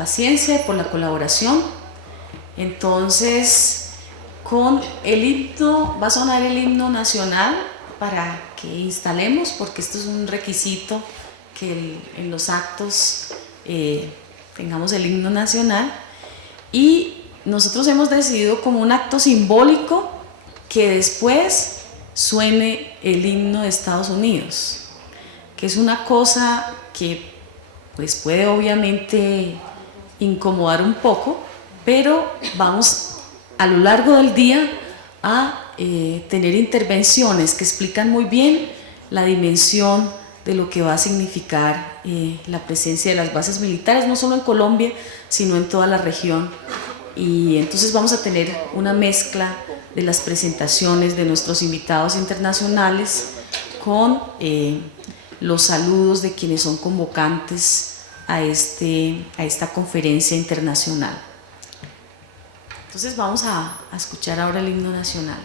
paciencia y por la colaboración. Entonces, con el himno, va a sonar el himno nacional para que instalemos, porque esto es un requisito que en los actos tengamos el himno nacional. Y nosotros hemos decidido como un acto simbólico que después suene el himno de Estados Unidos, que es una cosa que pues puede obviamente incomodar un poco, pero vamos a lo largo del día a tener intervenciones que explican muy bien la dimensión de lo que va a significar la presencia de las bases militares, no solo en Colombia, sino en toda la región. Y entonces vamos a tener una mezcla de las presentaciones de nuestros invitados internacionales con los saludos de quienes son convocantes a esta conferencia internacional. Entonces vamos a escuchar ahora el himno nacional.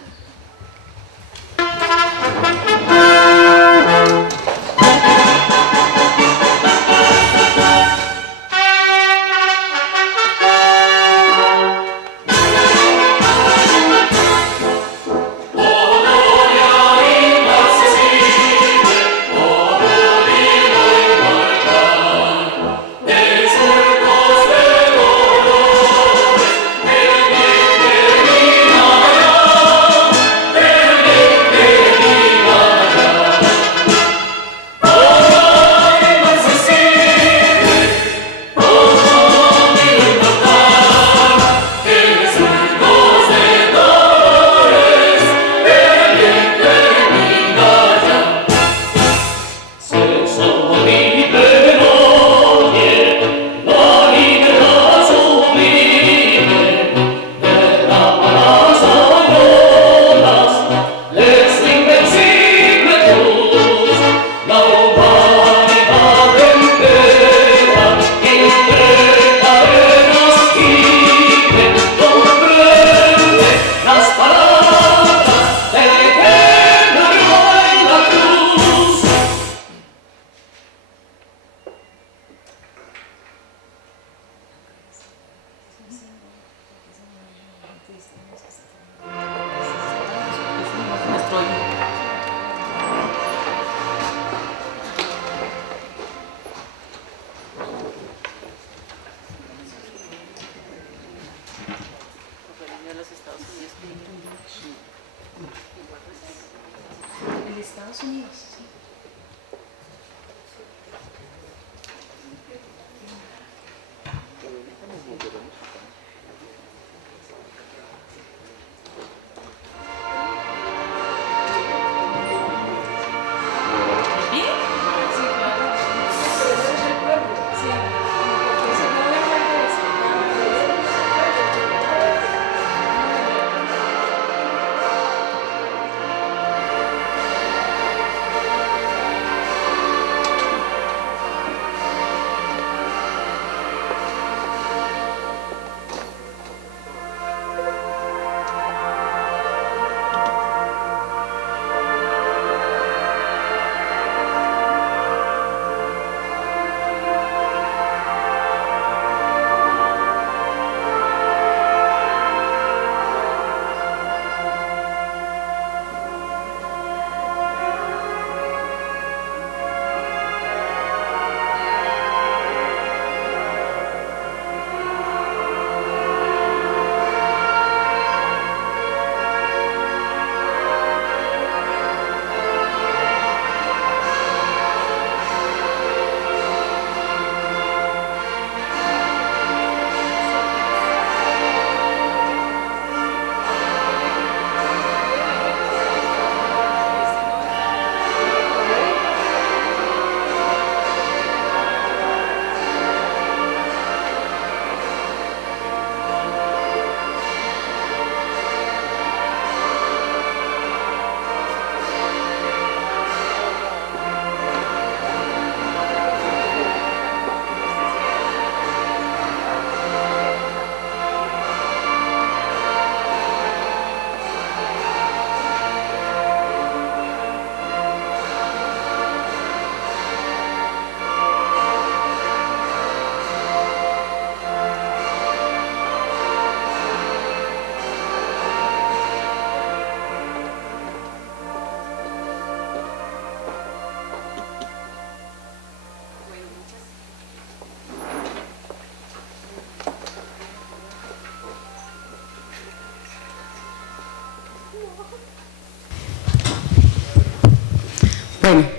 Estados Unidos, sí.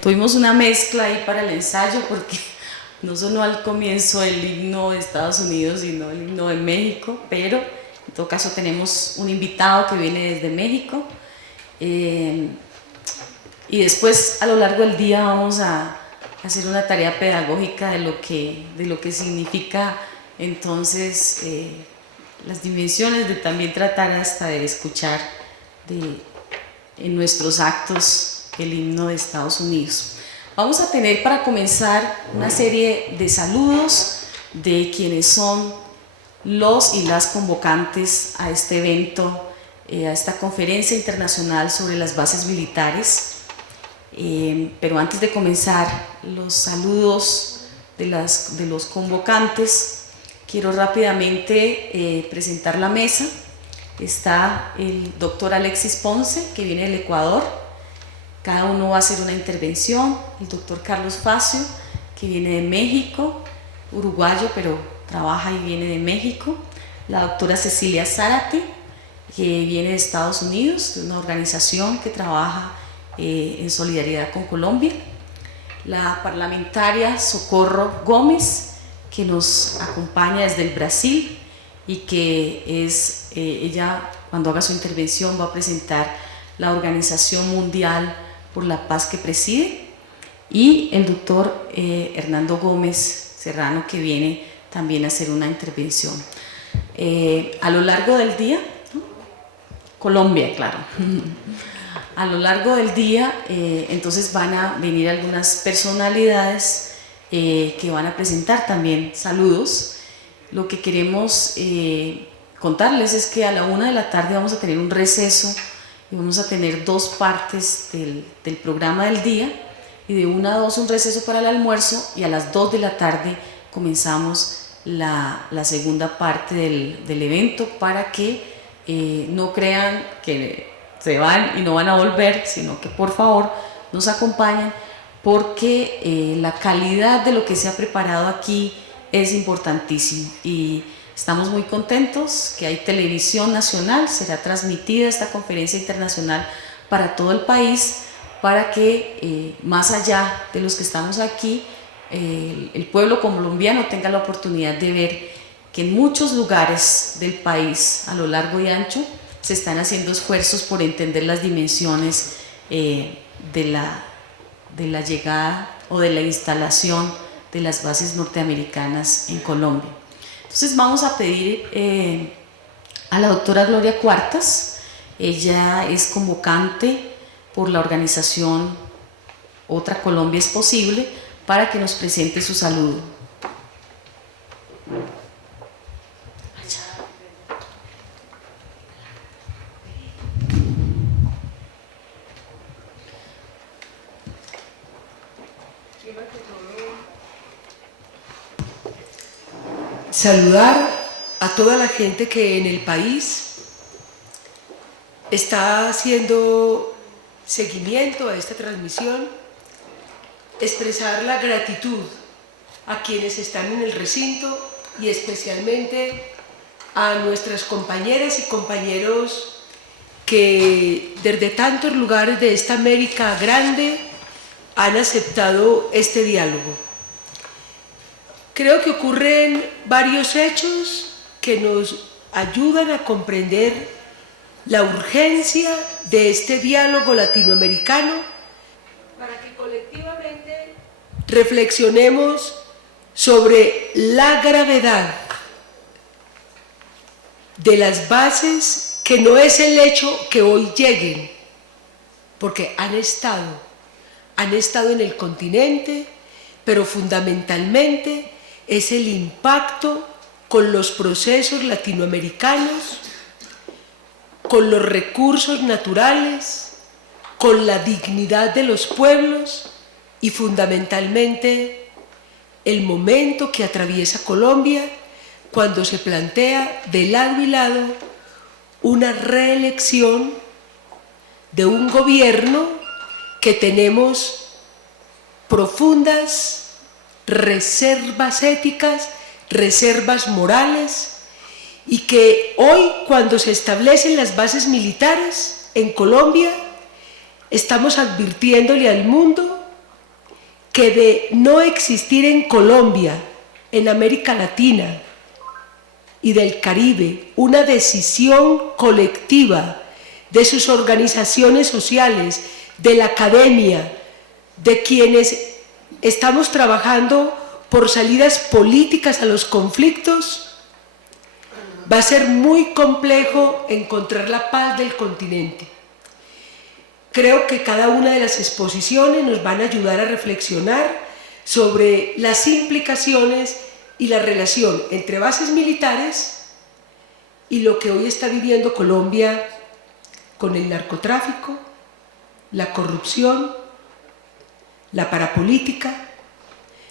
tuvimos una mezcla ahí para el ensayo porque no sonó al comienzo el himno de Estados Unidos, sino el himno de México, pero en todo caso tenemos un invitado que viene desde México. Y después a lo largo del día vamos a hacer una tarea pedagógica de lo que significa entonces las dimensiones de también tratar hasta de escuchar en nuestros actos el himno de Estados Unidos. Vamos a tener para comenzar una serie de saludos de quienes son los y las convocantes a este evento, a esta conferencia internacional sobre las bases militares. Pero antes de comenzar los saludos de los convocantes, quiero rápidamente presentar la mesa. Está el doctor Alexis Ponce, que viene del Ecuador. Cada uno va a hacer una intervención. El doctor Carlos Facio, que viene de México, uruguayo, pero trabaja y viene de México. La doctora Cecilia Zárate, que viene de Estados Unidos, de una organización que trabaja en solidaridad con Colombia. La parlamentaria Socorro Gómez, que nos acompaña desde el Brasil y que es, ella cuando haga su intervención va a presentar la Organización Mundial por la Paz que preside, y el doctor Hernando Gómez Serrano, que viene también a hacer una intervención. A lo largo del día, ¿no? Colombia, claro. A lo largo del día, entonces van a venir algunas personalidades que van a presentar también saludos. Lo que queremos contarles es que a la 1 de la tarde vamos a tener un receso y vamos a tener dos partes del programa del día, y de 1 a 2 un receso para el almuerzo, y a las 2 de la tarde comenzamos la segunda parte del evento, para que no crean que se van y no van a volver, sino que por favor nos acompañen, porque la calidad de lo que se ha preparado aquí es importantísimo, y estamos muy contentos que hay televisión nacional. Será transmitida esta conferencia internacional para todo el país, para que más allá de los que estamos aquí, el pueblo colombiano tenga la oportunidad de ver que en muchos lugares del país, a lo largo y ancho, se están haciendo esfuerzos por entender las dimensiones de la llegada o de la instalación de las bases norteamericanas en Colombia. Entonces vamos a pedir a la doctora Gloria Cuartas. Ella es convocante por la organización Otra Colombia es Posible, para que nos presente su saludo. Saludar a toda la gente que en el país está haciendo seguimiento a esta transmisión, expresar la gratitud a quienes están en el recinto y especialmente a nuestras compañeras y compañeros que desde tantos lugares de esta América grande han aceptado este diálogo. Creo que ocurren varios hechos que nos ayudan a comprender la urgencia de este diálogo latinoamericano, para que colectivamente reflexionemos sobre la gravedad de las bases, que no es el hecho que hoy lleguen, porque han estado en el continente, pero fundamentalmente es el impacto con los procesos latinoamericanos, con los recursos naturales, con la dignidad de los pueblos y fundamentalmente el momento que atraviesa Colombia cuando se plantea de lado y lado una reelección de un gobierno que tenemos profundas reservas éticas, reservas morales, y que hoy, cuando se establecen las bases militares en Colombia, estamos advirtiéndole al mundo que de no existir en Colombia, en América Latina y del Caribe, una decisión colectiva de sus organizaciones sociales, de la academia, de quienes estamos trabajando por salidas políticas a los conflictos, va a ser muy complejo encontrar la paz del continente. Creo que cada una de las exposiciones nos van a ayudar a reflexionar sobre las implicaciones y la relación entre bases militares y lo que hoy está viviendo Colombia con el narcotráfico, la corrupción, la parapolítica,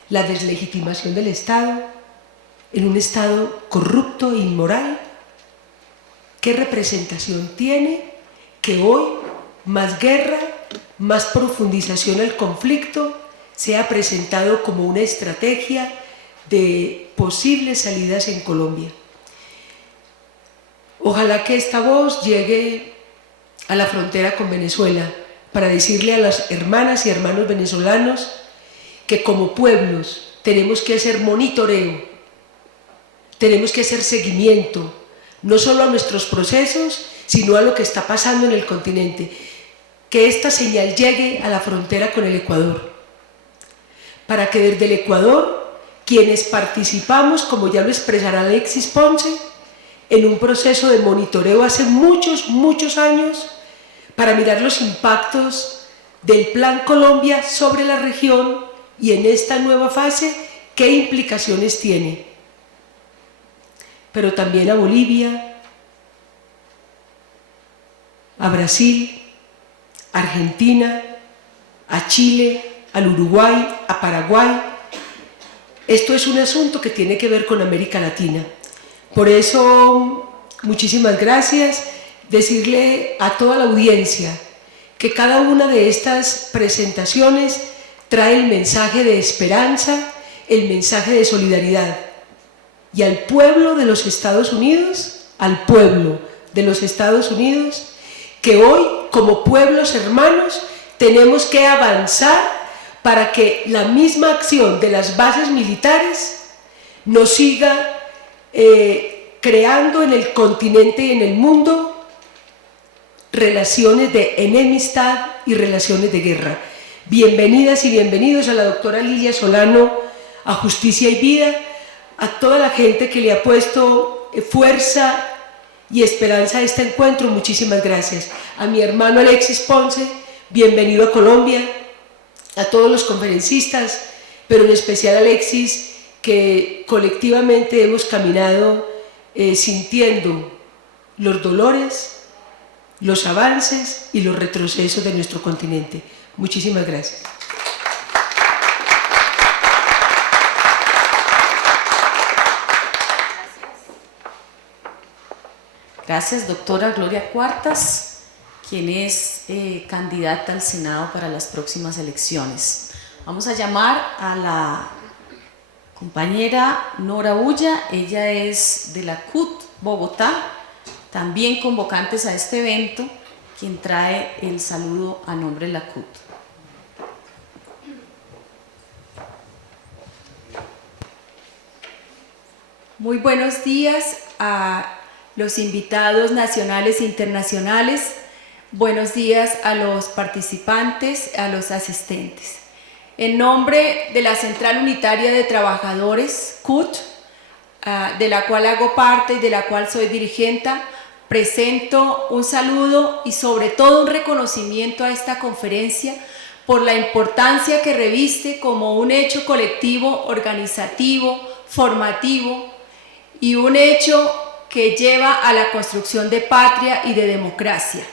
la deslegitimación del Estado, en un Estado corrupto e inmoral. ¿Qué representación tiene que hoy más guerra, más profundización al conflicto sea presentado como una estrategia de posibles salidas en Colombia? Ojalá que esta voz llegue a la frontera con Venezuela para decirle a las hermanas y hermanos venezolanos que como pueblos tenemos que hacer monitoreo, tenemos que hacer seguimiento, no solo a nuestros procesos, sino a lo que está pasando en el continente. Que esta señal llegue a la frontera con el Ecuador, para que desde el Ecuador, quienes participamos, como ya lo expresará Alexis Ponce, en un proceso de monitoreo hace muchos años, para mirar los impactos del Plan Colombia sobre la región y en esta nueva fase, qué implicaciones tiene. Pero también a Bolivia, a Brasil, a Argentina, a Chile, al Uruguay, a Paraguay. Esto es un asunto que tiene que ver con América Latina. Por eso, muchísimas gracias. Decirle a toda la audiencia que cada una de estas presentaciones trae el mensaje de esperanza, el mensaje de solidaridad. Y al pueblo de los Estados Unidos, al pueblo de los Estados Unidos, que hoy, como pueblos hermanos, tenemos que avanzar para que la misma acción de las bases militares nos siga creando en el continente y en el mundo relaciones de enemistad y relaciones de guerra. Bienvenidas y bienvenidos a la doctora Lilia Solano, a Justicia y Vida, a toda la gente que le ha puesto fuerza y esperanza a este encuentro. Muchísimas gracias. A mi hermano Alexis Ponce, bienvenido a Colombia, a todos los conferencistas, pero en especial a Alexis, que colectivamente hemos caminado sintiendo los dolores, los avances y los retrocesos de nuestro continente. Muchísimas gracias. Gracias, doctora Gloria Cuartas, quien es candidata al Senado para las próximas elecciones. Vamos a llamar a la compañera Nora Ulla, ella es de la CUT Bogotá, también convocantes a este evento, quien trae el saludo a nombre de la CUT. Muy buenos días a los invitados nacionales e internacionales, buenos días a los participantes, a los asistentes. En nombre de la Central Unitaria de Trabajadores, CUT, de la cual hago parte y de la cual soy dirigente, presento un saludo y sobre todo un reconocimiento a esta conferencia por la importancia que reviste como un hecho colectivo, organizativo, formativo y un hecho que lleva a la construcción de patria y de democracia.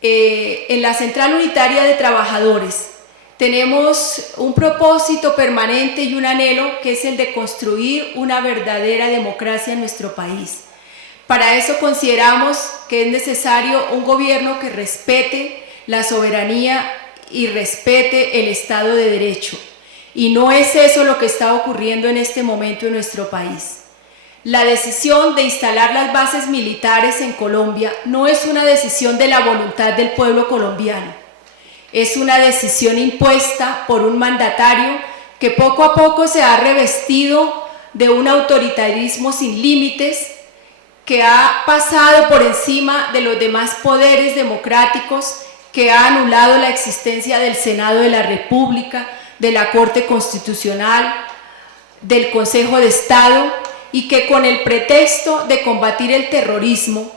En la Central Unitaria de Trabajadores tenemos un propósito permanente y un anhelo que es el de construir una verdadera democracia en nuestro país. Para eso consideramos que es necesario un gobierno que respete la soberanía y respete el Estado de Derecho. Y no es eso lo que está ocurriendo en este momento en nuestro país. La decisión de instalar las bases militares en Colombia no es una decisión de la voluntad del pueblo colombiano. Es una decisión impuesta por un mandatario que poco a poco se ha revestido de un autoritarismo sin límites, que ha pasado por encima de los demás poderes democráticos, que ha anulado la existencia del Senado de la República, de la Corte Constitucional, del Consejo de Estado, y que con el pretexto de combatir el terrorismo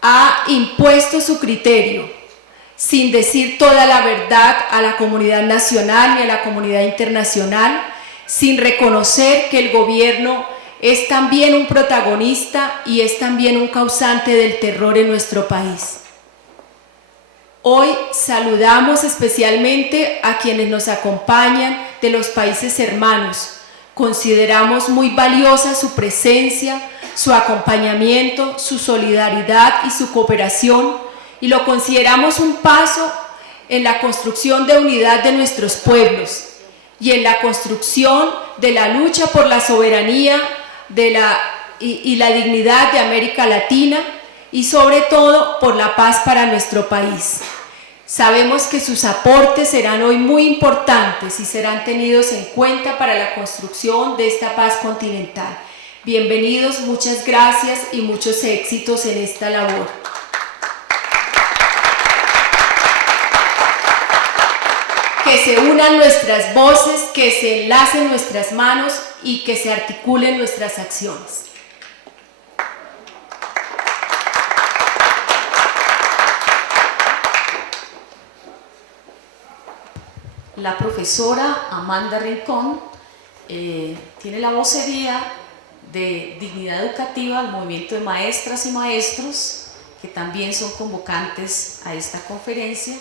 ha impuesto su criterio, sin decir toda la verdad a la comunidad nacional ni a la comunidad internacional, sin reconocer que el gobierno es también un protagonista y es también un causante del terror en nuestro país. Hoy saludamos especialmente a quienes nos acompañan de los países hermanos. Consideramos muy valiosa su presencia, su acompañamiento, su solidaridad y su cooperación, y lo consideramos un paso en la construcción de unidad de nuestros pueblos y en la construcción de la lucha por la soberanía y la dignidad de América Latina, y sobre todo por la paz para nuestro país. Sabemos que sus aportes serán hoy muy importantes y serán tenidos en cuenta para la construcción de esta paz continental. Bienvenidos, muchas gracias y muchos éxitos en esta labor. Que se unan nuestras voces, que se enlacen nuestras manos y que se articulen nuestras acciones. La profesora Amanda Rincón tiene la vocería de Dignidad Educativa al movimiento de maestras y maestros, que también son convocantes a esta conferencia,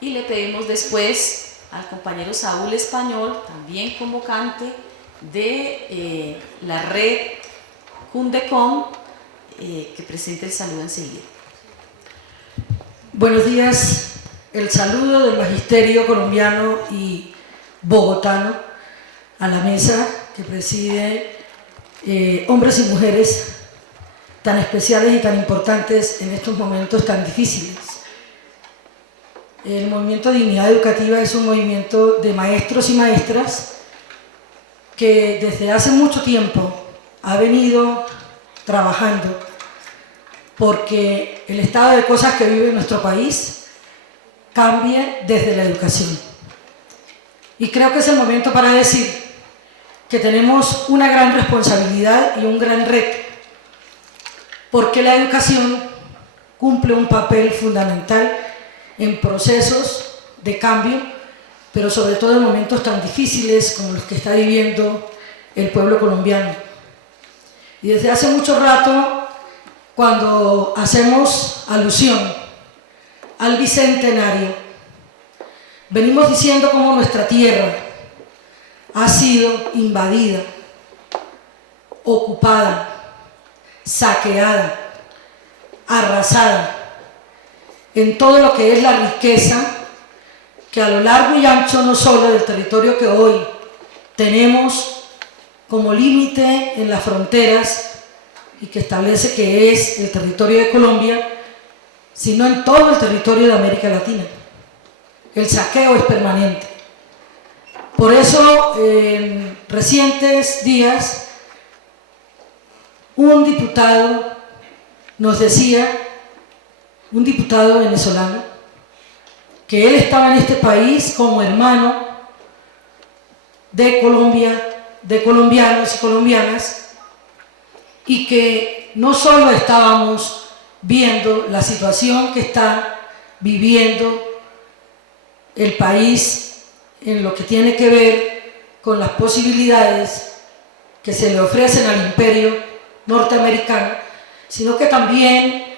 y le pedimos después al compañero Saúl Español, también convocante de la red Cundecom, que presente el saludo enseguida. Buenos días. El saludo del magisterio colombiano y bogotano a la mesa que preside hombres y mujeres tan especiales y tan importantes en estos momentos tan difíciles. El movimiento Dignidad Educativa es un movimiento de maestros y maestras que desde hace mucho tiempo ha venido trabajando porque el estado de cosas que vive nuestro país cambie desde la educación. Y creo que es el momento para decir que tenemos una gran responsabilidad y un gran reto, porque la educación cumple un papel fundamental en procesos de cambio, pero sobre todo en momentos tan difíciles como los que está viviendo el pueblo colombiano. Y desde hace mucho rato, cuando hacemos alusión al bicentenario, venimos diciendo cómo nuestra tierra ha sido invadida, ocupada, saqueada, arrasada en todo lo que es la riqueza que a lo largo y ancho no solo del territorio que hoy tenemos como límite en las fronteras y que establece que es el territorio de Colombia, sino en todo el territorio de América Latina. El saqueo es permanente. Por eso, en recientes días, un diputado nos decía, un diputado venezolano, que él estaba en este país como hermano de Colombia, de colombianos y colombianas, y que no solo estábamos viendo la situación que está viviendo el país en lo que tiene que ver con las posibilidades que se le ofrecen al imperio norteamericano, sino que también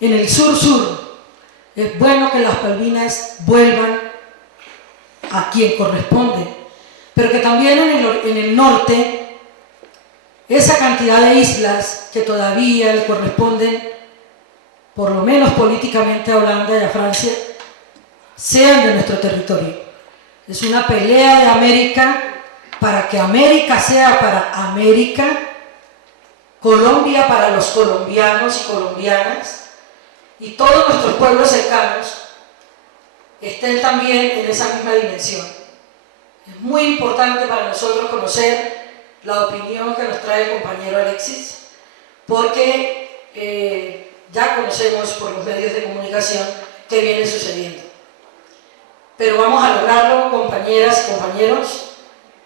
en el sur-sur es bueno que las Malvinas vuelvan a quien corresponde, pero que también en el norte esa cantidad de islas que todavía le corresponden, por lo menos políticamente a Holanda y a Francia, sean de nuestro territorio. Es una pelea de América para que América sea para América, Colombia para los colombianos y colombianas, y todos nuestros pueblos cercanos estén también en esa misma dimensión. Es muy importante para nosotros conocer la opinión que nos trae el compañero Alexis, porque ya conocemos por los medios de comunicación qué viene sucediendo. Pero vamos a lograrlo, compañeras y compañeros.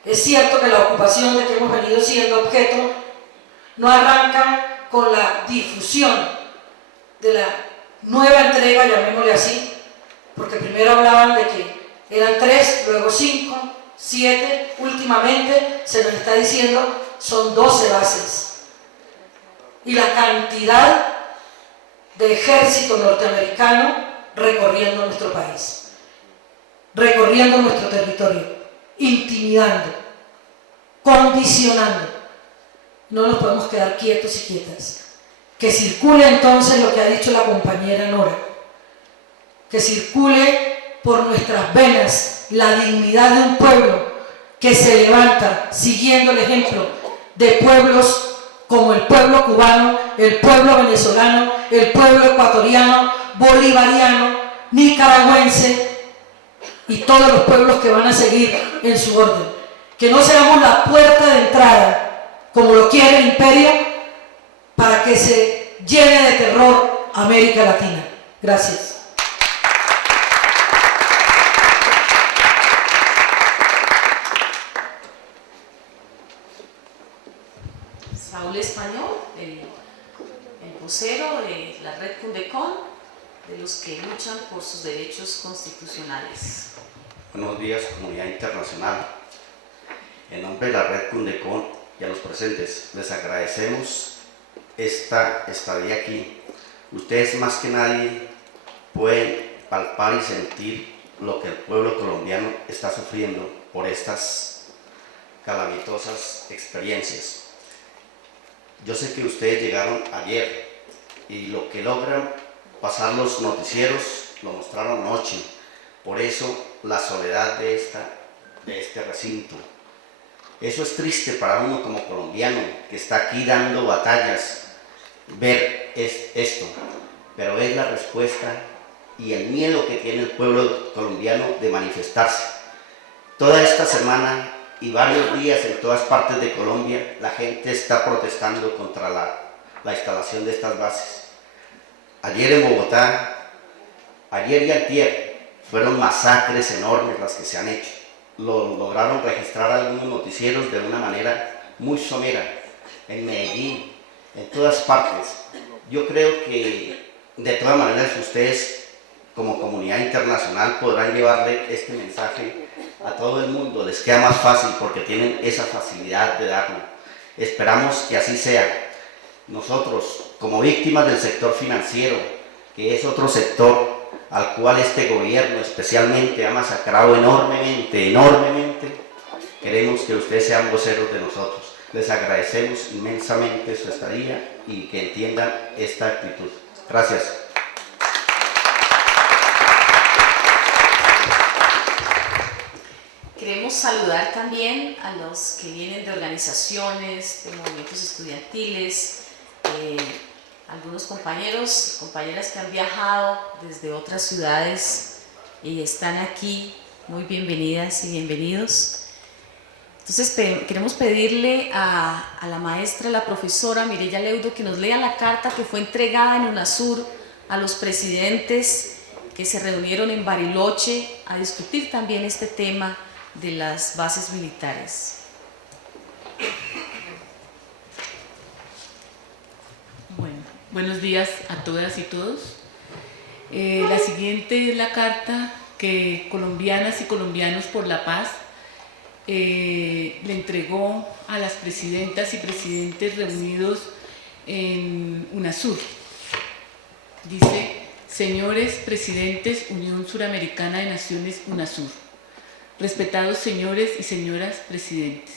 Es cierto que la ocupación de que hemos venido siendo objeto no arranca con la difusión de la nueva entrega, llamémosle así, porque primero hablaban de que eran 3, luego 5, 7, últimamente se nos está diciendo son 12 bases. Y la cantidad de ejército norteamericano recorriendo nuestro país, recorriendo nuestro territorio, intimidando, condicionando. No nos podemos quedar quietos y quietas. Que circule entonces lo que ha dicho la compañera Nora, que circule por nuestras venas la dignidad de un pueblo que se levanta siguiendo el ejemplo de pueblos como el pueblo cubano, el pueblo venezolano, el pueblo ecuatoriano, bolivariano, nicaragüense y todos los pueblos que van a seguir en su orden. Que no seamos la puerta de entrada, como lo quiere el imperio, para que se llene de terror América Latina. Gracias. Saúl Español, el vocero de la red Cundecon, de los que luchan por sus derechos constitucionales. Buenos días, comunidad internacional. En nombre de la red Cundecon y a los presentes, les agradecemos esta estadía aquí. Ustedes más que nadie pueden palpar y sentir lo que el pueblo colombiano está sufriendo por estas calamitosas experiencias. Yo sé que ustedes llegaron ayer y lo que logran pasar los noticieros lo mostraron anoche. Por eso la soledad de este recinto. Eso es triste para uno como colombiano que está aquí dando batallas, ver esto, pero es la respuesta y el miedo que tiene el pueblo colombiano de manifestarse. Toda esta semana y varios días en todas partes de Colombia la gente está protestando contra la instalación de estas bases. Ayer en Bogotá, ayer y antier, fueron masacres enormes las que se han hecho. Lograron registrar algunos noticieros de una manera muy somera, en Medellín, en todas partes. Yo creo que de todas maneras ustedes como comunidad internacional podrán llevarle este mensaje a todo el mundo. Les queda más fácil porque tienen esa facilidad de darlo. Esperamos que así sea. Nosotros, como víctimas del sector financiero, que es otro sector al cual este gobierno especialmente ha masacrado enormemente, queremos que ustedes sean voceros de nosotros. Les agradecemos inmensamente su estadía y que entiendan esta actitud. Gracias. Queremos saludar también a los que vienen de organizaciones, de movimientos estudiantiles, algunos compañeros, compañeras que han viajado desde otras ciudades y están aquí. Muy bienvenidas y bienvenidos. Entonces queremos pedirle a la maestra, la profesora Mireya Leudo, que nos lea la carta que fue entregada en UNASUR a los presidentes que se reunieron en Bariloche a discutir también este tema de las bases militares. Bueno, buenos días a todas y todos. La siguiente es la carta que Colombianas y Colombianos por la Paz le entregó a las presidentas y presidentes reunidos en UNASUR. Dice: señores presidentes, Unión Suramericana de Naciones, UNASUR. Respetados señores y señoras presidentes,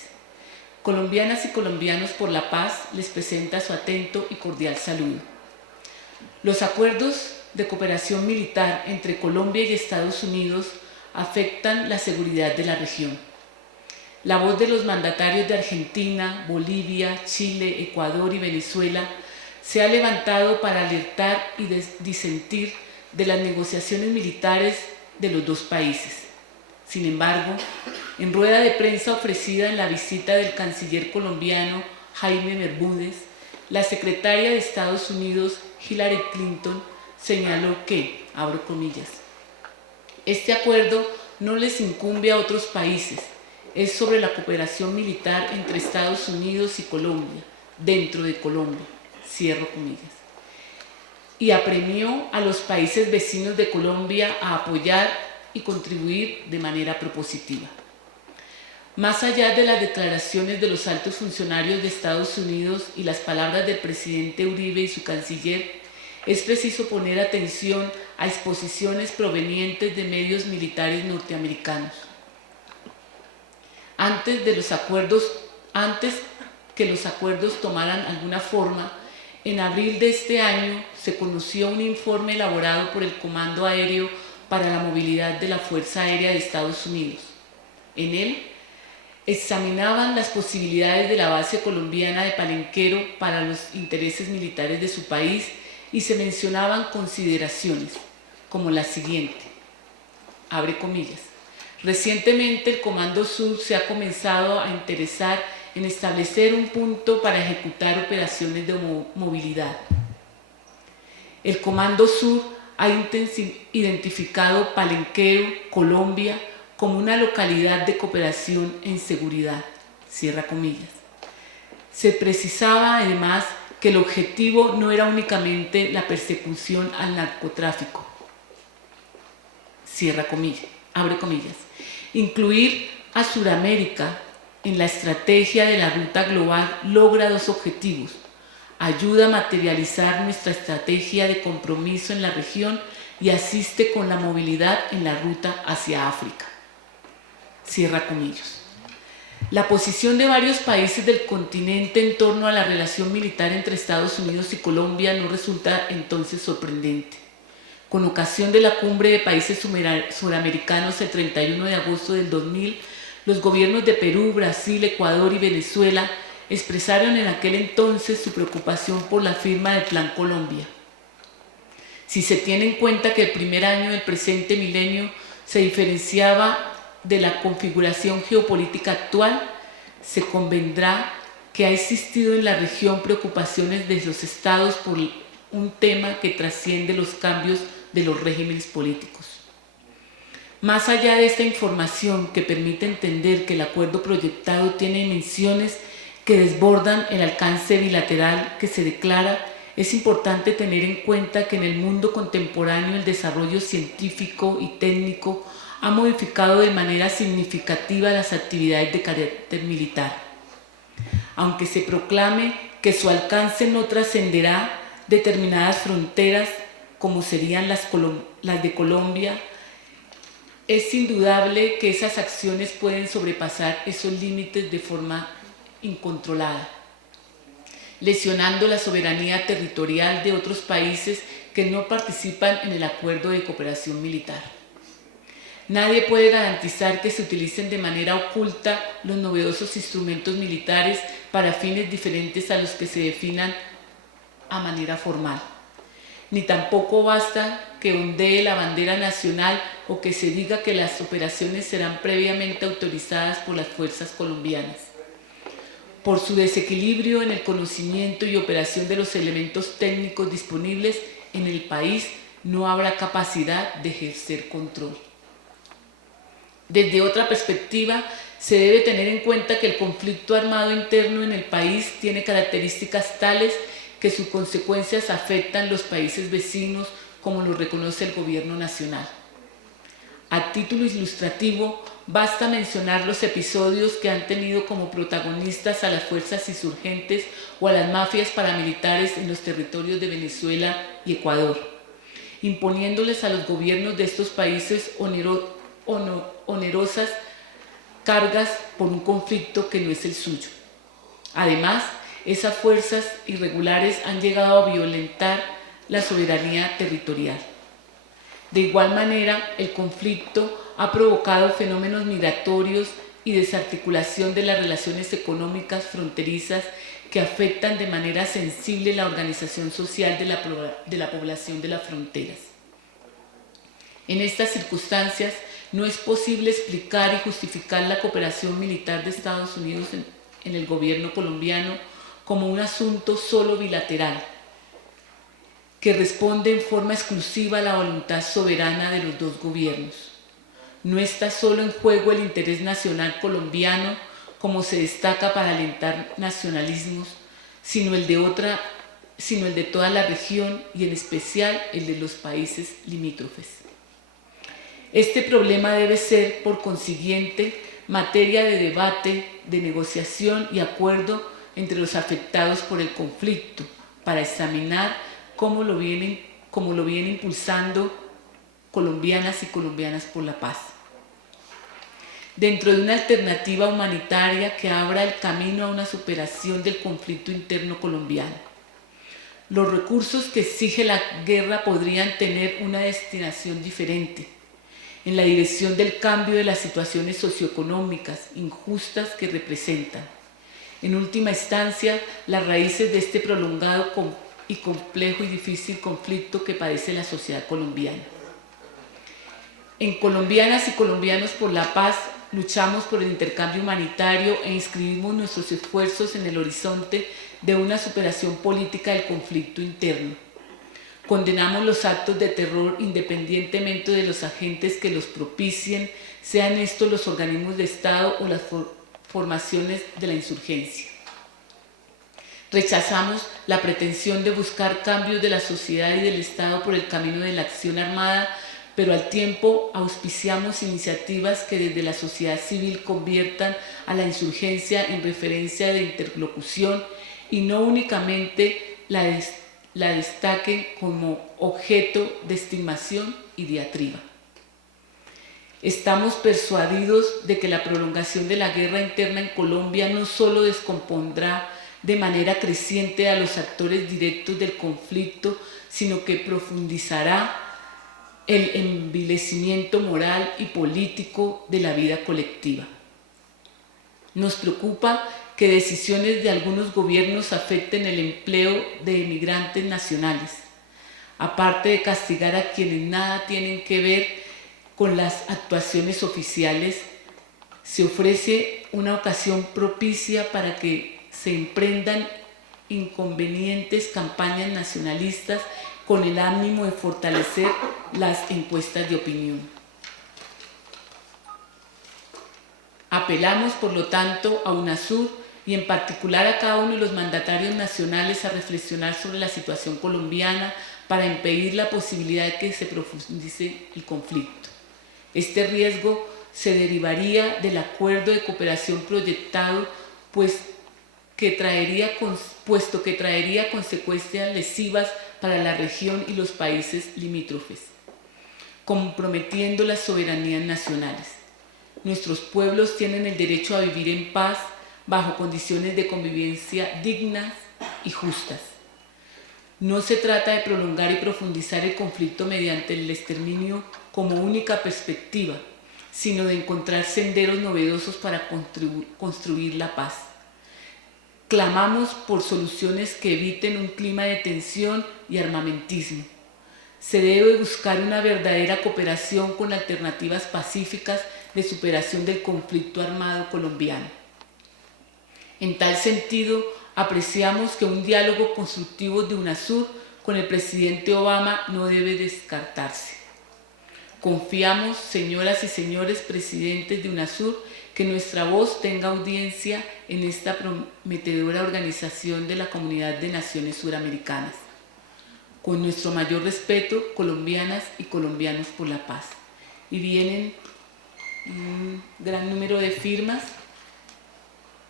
colombianas y colombianos por la paz les presenta su atento y cordial saludo. Los acuerdos de cooperación militar entre Colombia y Estados Unidos afectan la seguridad de la región. La voz de los mandatarios de Argentina, Bolivia, Chile, Ecuador y Venezuela se ha levantado para alertar y disentir de las negociaciones militares de los dos países. Sin embargo, en rueda de prensa ofrecida en la visita del canciller colombiano Jaime Bermúdez, la secretaria de Estados Unidos Hillary Clinton señaló que, abro comillas, este acuerdo no les incumbe a otros países, es sobre la cooperación militar entre Estados Unidos y Colombia, dentro de Colombia, cierro comillas, y apremió a los países vecinos de Colombia a apoyar y contribuir de manera propositiva. Más allá de las declaraciones de los altos funcionarios de Estados Unidos y las palabras del presidente Uribe y su canciller, es preciso poner atención a exposiciones provenientes de medios militares norteamericanos. Antes que los acuerdos tomaran alguna forma, en abril de este año se conoció un informe elaborado por el Comando Aéreo para la Movilidad de la Fuerza Aérea de Estados Unidos. En él examinaban las posibilidades de la base colombiana de Palenquero para los intereses militares de su país y se mencionaban consideraciones como la siguiente, abre comillas, recientemente el Comando Sur se ha comenzado a interesar en establecer un punto para ejecutar operaciones de movilidad. El Comando Sur ha identificado Palenquero, Colombia, como una localidad de cooperación en seguridad, cierra comillas. Se precisaba además que el objetivo no era únicamente la persecución al narcotráfico, cierra comillas, abre comillas. Incluir a Sudamérica en la estrategia de la ruta global logra dos objetivos. Ayuda a materializar nuestra estrategia de compromiso en la región y asiste con la movilidad en la ruta hacia África. Cierra comillas. La posición de varios países del continente en torno a la relación militar entre Estados Unidos y Colombia no resulta entonces sorprendente. Con ocasión de la cumbre de países suramericanos el 31 de agosto del 2000, los gobiernos de Perú, Brasil, Ecuador y Venezuela expresaron en aquel entonces su preocupación por la firma del Plan Colombia. Si se tiene en cuenta que el primer año del presente milenio se diferenciaba de la configuración geopolítica actual, se convendrá que ha existido en la región preocupaciones de los estados por un tema que trasciende los cambios de los regímenes políticos. Más allá de esta información que permite entender que el acuerdo proyectado tiene dimensiones que desbordan el alcance bilateral que se declara, es importante tener en cuenta que en el mundo contemporáneo el desarrollo científico y técnico ha modificado de manera significativa las actividades de carácter militar. Aunque se proclame que su alcance no trascenderá determinadas fronteras, como serían las de Colombia, es indudable que esas acciones pueden sobrepasar esos límites de forma incontrolada, lesionando la soberanía territorial de otros países que no participan en el acuerdo de cooperación militar. Nadie puede garantizar que se utilicen de manera oculta los novedosos instrumentos militares para fines diferentes a los que se definan a manera formal. Ni tampoco basta que ondee la bandera nacional o que se diga que las operaciones serán previamente autorizadas por las fuerzas colombianas. Por su desequilibrio en el conocimiento y operación de los elementos técnicos disponibles en el país, no habrá capacidad de ejercer control. Desde otra perspectiva, se debe tener en cuenta que el conflicto armado interno en el país tiene características tales que sus consecuencias afectan los países vecinos, como lo reconoce el gobierno nacional. A título ilustrativo, basta mencionar los episodios que han tenido como protagonistas a las fuerzas insurgentes o a las mafias paramilitares en los territorios de Venezuela y Ecuador, imponiéndoles a los gobiernos de estos países onerosas cargas por un conflicto que no es el suyo. Además, esas fuerzas irregulares han llegado a violentar la soberanía territorial. De igual manera, el conflicto ha provocado fenómenos migratorios y desarticulación de las relaciones económicas fronterizas que afectan de manera sensible la organización social de la población de las fronteras. En estas circunstancias, no es posible explicar y justificar la cooperación militar de Estados Unidos en el gobierno colombiano como un asunto solo bilateral, que responde en forma exclusiva a la voluntad soberana de los dos gobiernos. No está solo en juego el interés nacional colombiano, como se destaca para alentar nacionalismos, sino el de toda la región y en especial el de los países limítrofes. Este problema debe ser, por consiguiente, materia de debate, de negociación y acuerdo entre los afectados por el conflicto, para examinar cómo lo vienen impulsando colombianas y colombianas por la paz. Dentro de una alternativa humanitaria que abra el camino a una superación del conflicto interno colombiano. Los recursos que exige la guerra podrían tener una destinación diferente, en la dirección del cambio de las situaciones socioeconómicas injustas que representan. En última instancia, las raíces de este prolongado y complejo y difícil conflicto que padece la sociedad colombiana. En Colombianas y Colombianos por la Paz luchamos por el intercambio humanitario e inscribimos nuestros esfuerzos en el horizonte de una superación política del conflicto interno. Condenamos los actos de terror independientemente de los agentes que los propicien, sean estos los organismos de Estado o las formaciones de la insurgencia. Rechazamos la pretensión de buscar cambios de la sociedad y del Estado por el camino de la acción armada, pero al tiempo auspiciamos iniciativas que desde la sociedad civil conviertan a la insurgencia en referencia de interlocución y no únicamente la destaquen como objeto de estimación y diatriba. Estamos persuadidos de que la prolongación de la guerra interna en Colombia no solo descompondrá de manera creciente a los actores directos del conflicto, sino que profundizará el envilecimiento moral y político de la vida colectiva. Nos preocupa que decisiones de algunos gobiernos afecten el empleo de emigrantes nacionales, aparte de castigar a quienes nada tienen que ver con las actuaciones oficiales. Se ofrece una ocasión propicia para que se emprendan inconvenientes campañas nacionalistas con el ánimo de fortalecer las encuestas de opinión. Apelamos, por lo tanto, a UNASUR y en particular a cada uno de los mandatarios nacionales a reflexionar sobre la situación colombiana para impedir la posibilidad de que se profundice el conflicto. Este riesgo se derivaría del acuerdo de cooperación proyectado, puesto que traería consecuencias lesivas para la región y los países limítrofes, comprometiendo las soberanías nacionales. Nuestros pueblos tienen el derecho a vivir en paz, bajo condiciones de convivencia dignas y justas. No se trata de prolongar y profundizar el conflicto mediante el exterminio como única perspectiva, sino de encontrar senderos novedosos para construir la paz. Clamamos por soluciones que eviten un clima de tensión y armamentismo. Se debe buscar una verdadera cooperación con alternativas pacíficas de superación del conflicto armado colombiano. En tal sentido, apreciamos que un diálogo constructivo de UNASUR con el presidente Obama no debe descartarse. Confiamos, señoras y señores presidentes de UNASUR, que nuestra voz tenga audiencia en esta prometedora organización de la Comunidad de Naciones Suramericanas. Con nuestro mayor respeto, colombianas y colombianos por la paz. Y vienen un gran número de firmas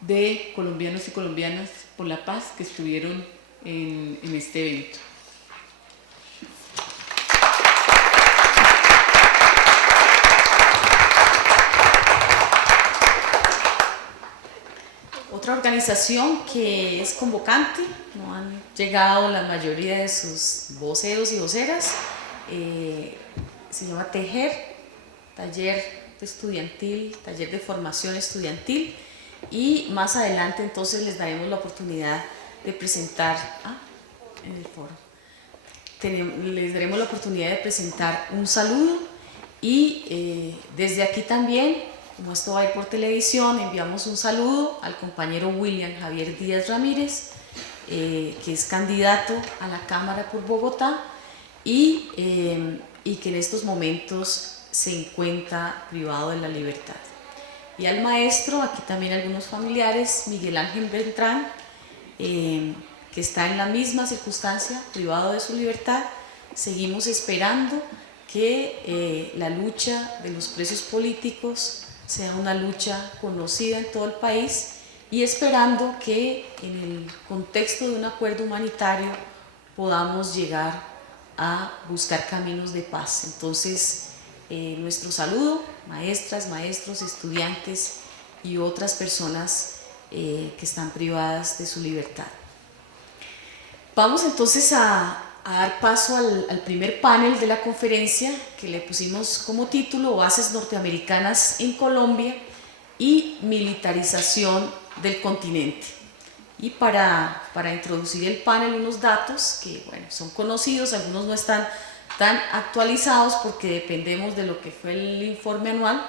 de colombianos y colombianas por la paz que estuvieron en este evento. Otra organización que es convocante, no han llegado la mayoría de sus voceros y voceras, se llama TEJER, Taller Estudiantil, Taller de Formación Estudiantil, y más adelante entonces les daremos la oportunidad de presentar, en el foro, les daremos la oportunidad de presentar un saludo Y desde aquí también, como esto va a ir por televisión, enviamos un saludo al compañero William Javier Díaz Ramírez, que es candidato a la Cámara por Bogotá y que en estos momentos se encuentra privado de la libertad. Y al maestro, aquí también algunos familiares, Miguel Ángel Beltrán, que está en la misma circunstancia, privado de su libertad. Seguimos esperando que la lucha de los presos políticos sea una lucha conocida en todo el país y esperando que en el contexto de un acuerdo humanitario podamos llegar a buscar caminos de paz. Entonces, nuestro saludo, maestras, maestros, estudiantes y otras personas que están privadas de su libertad. Vamos entonces a dar paso al primer panel de la conferencia, que le pusimos como título Bases norteamericanas en Colombia y militarización del continente. Y para introducir el panel, unos datos que bueno, son conocidos, algunos no están tan actualizados porque dependemos de lo que fue el informe anual,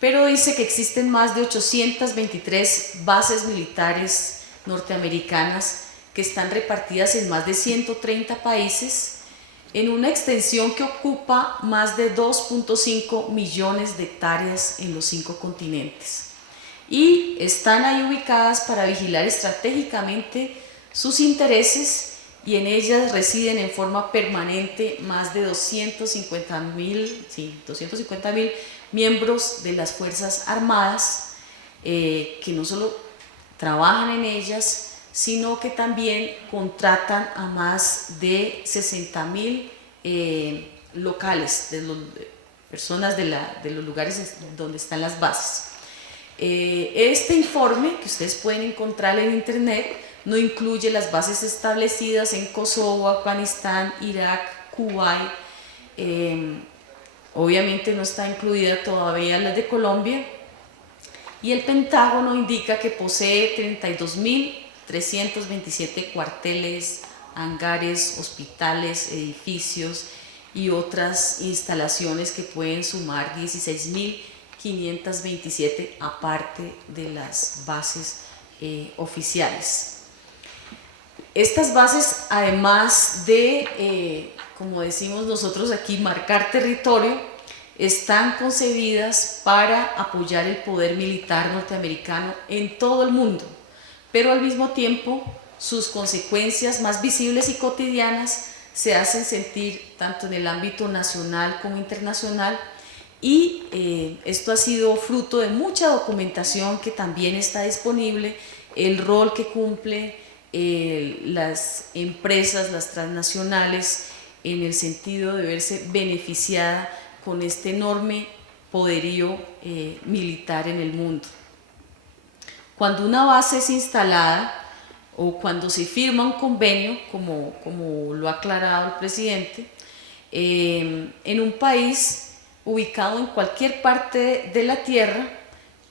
pero dice que existen más de 823 bases militares norteamericanas que están repartidas en más de 130 países, en una extensión que ocupa más de 2.5 millones de hectáreas en los 5 continentes. Y están ahí ubicadas para vigilar estratégicamente sus intereses, y en ellas residen en forma permanente más de 250.000 miembros de las Fuerzas Armadas, que no solo trabajan en ellas, sino que también contratan a más de 60.000 locales, personas de los lugares donde están las bases. Este informe, que ustedes pueden encontrar en internet, no incluye las bases establecidas en Kosovo, Afganistán, Irak, Kuwait. Obviamente no está incluida todavía las de Colombia. Y el Pentágono indica que posee 32.327 cuarteles, hangares, hospitales, edificios y otras instalaciones que pueden sumar 16.527 aparte de las bases oficiales. Estas bases, además de, como decimos nosotros aquí, marcar territorio, están concebidas para apoyar el poder militar norteamericano en todo el mundo, pero al mismo tiempo sus consecuencias más visibles y cotidianas se hacen sentir tanto en el ámbito nacional como internacional, y esto ha sido fruto de mucha documentación que también está disponible, el rol que cumple las empresas, las transnacionales, en el sentido de verse beneficiada con este enorme poderío militar en el mundo. Cuando una base es instalada o cuando se firma un convenio, como lo ha aclarado el presidente, en un país ubicado en cualquier parte de la tierra,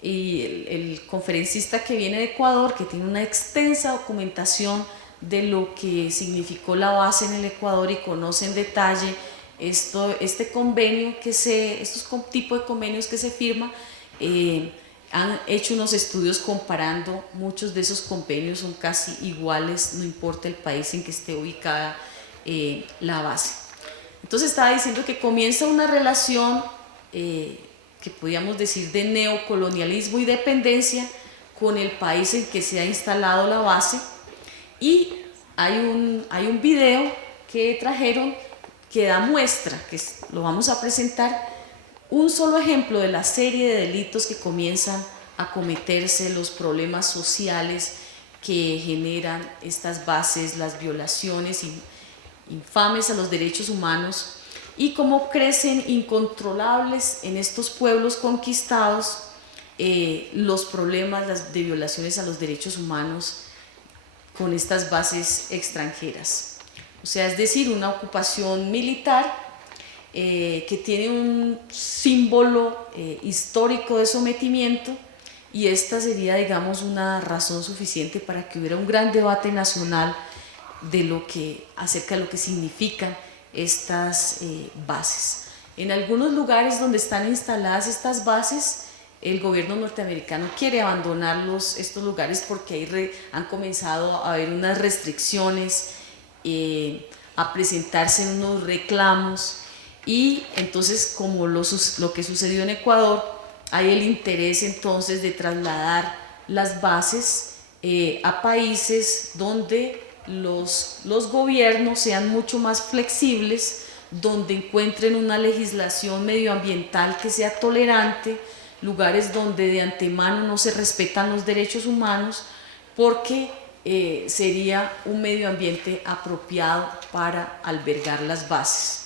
y el conferencista que viene de Ecuador, que tiene una extensa documentación de lo que significó la base en el Ecuador y conoce en detalle este convenio estos tipos de convenios que se firman, han hecho unos estudios comparando, muchos de esos convenios son casi iguales, no importa el país en que esté ubicada la base. Entonces estaba diciendo que comienza una relación que podríamos decir de neocolonialismo y dependencia con el país en que se ha instalado la base, y hay un video que trajeron que da muestra, que lo vamos a presentar, un solo ejemplo de la serie de delitos que comienzan a cometerse, los problemas sociales que generan estas bases, las violaciones infames a los derechos humanos, y cómo crecen incontrolables en estos pueblos conquistados los problemas de violaciones a los derechos humanos con estas bases extranjeras. O sea, es decir, una ocupación militar que tiene un símbolo histórico de sometimiento, y esta sería, digamos, una razón suficiente para que hubiera un gran debate nacional acerca de lo que significan estas bases. En algunos lugares donde están instaladas estas bases, el gobierno norteamericano quiere abandonar estos lugares porque ahí han comenzado a haber unas restricciones, a presentarse unos reclamos, y entonces, como lo que sucedió en Ecuador, hay el interés entonces de trasladar las bases a países donde los gobiernos sean mucho más flexibles, donde encuentren una legislación medioambiental que sea tolerante, lugares donde de antemano no se respetan los derechos humanos, porque sería un medio ambiente apropiado para albergar las bases.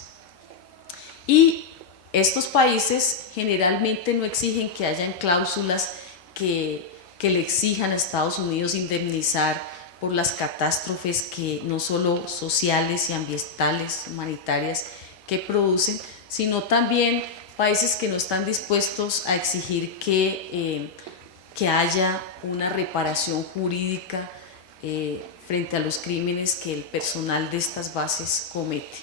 Y estos países generalmente no exigen que hayan cláusulas que le exijan a Estados Unidos indemnizar por las catástrofes que no solo sociales y ambientales, humanitarias, que producen, sino también países que no están dispuestos a exigir que haya una reparación jurídica frente a los crímenes que el personal de estas bases comete.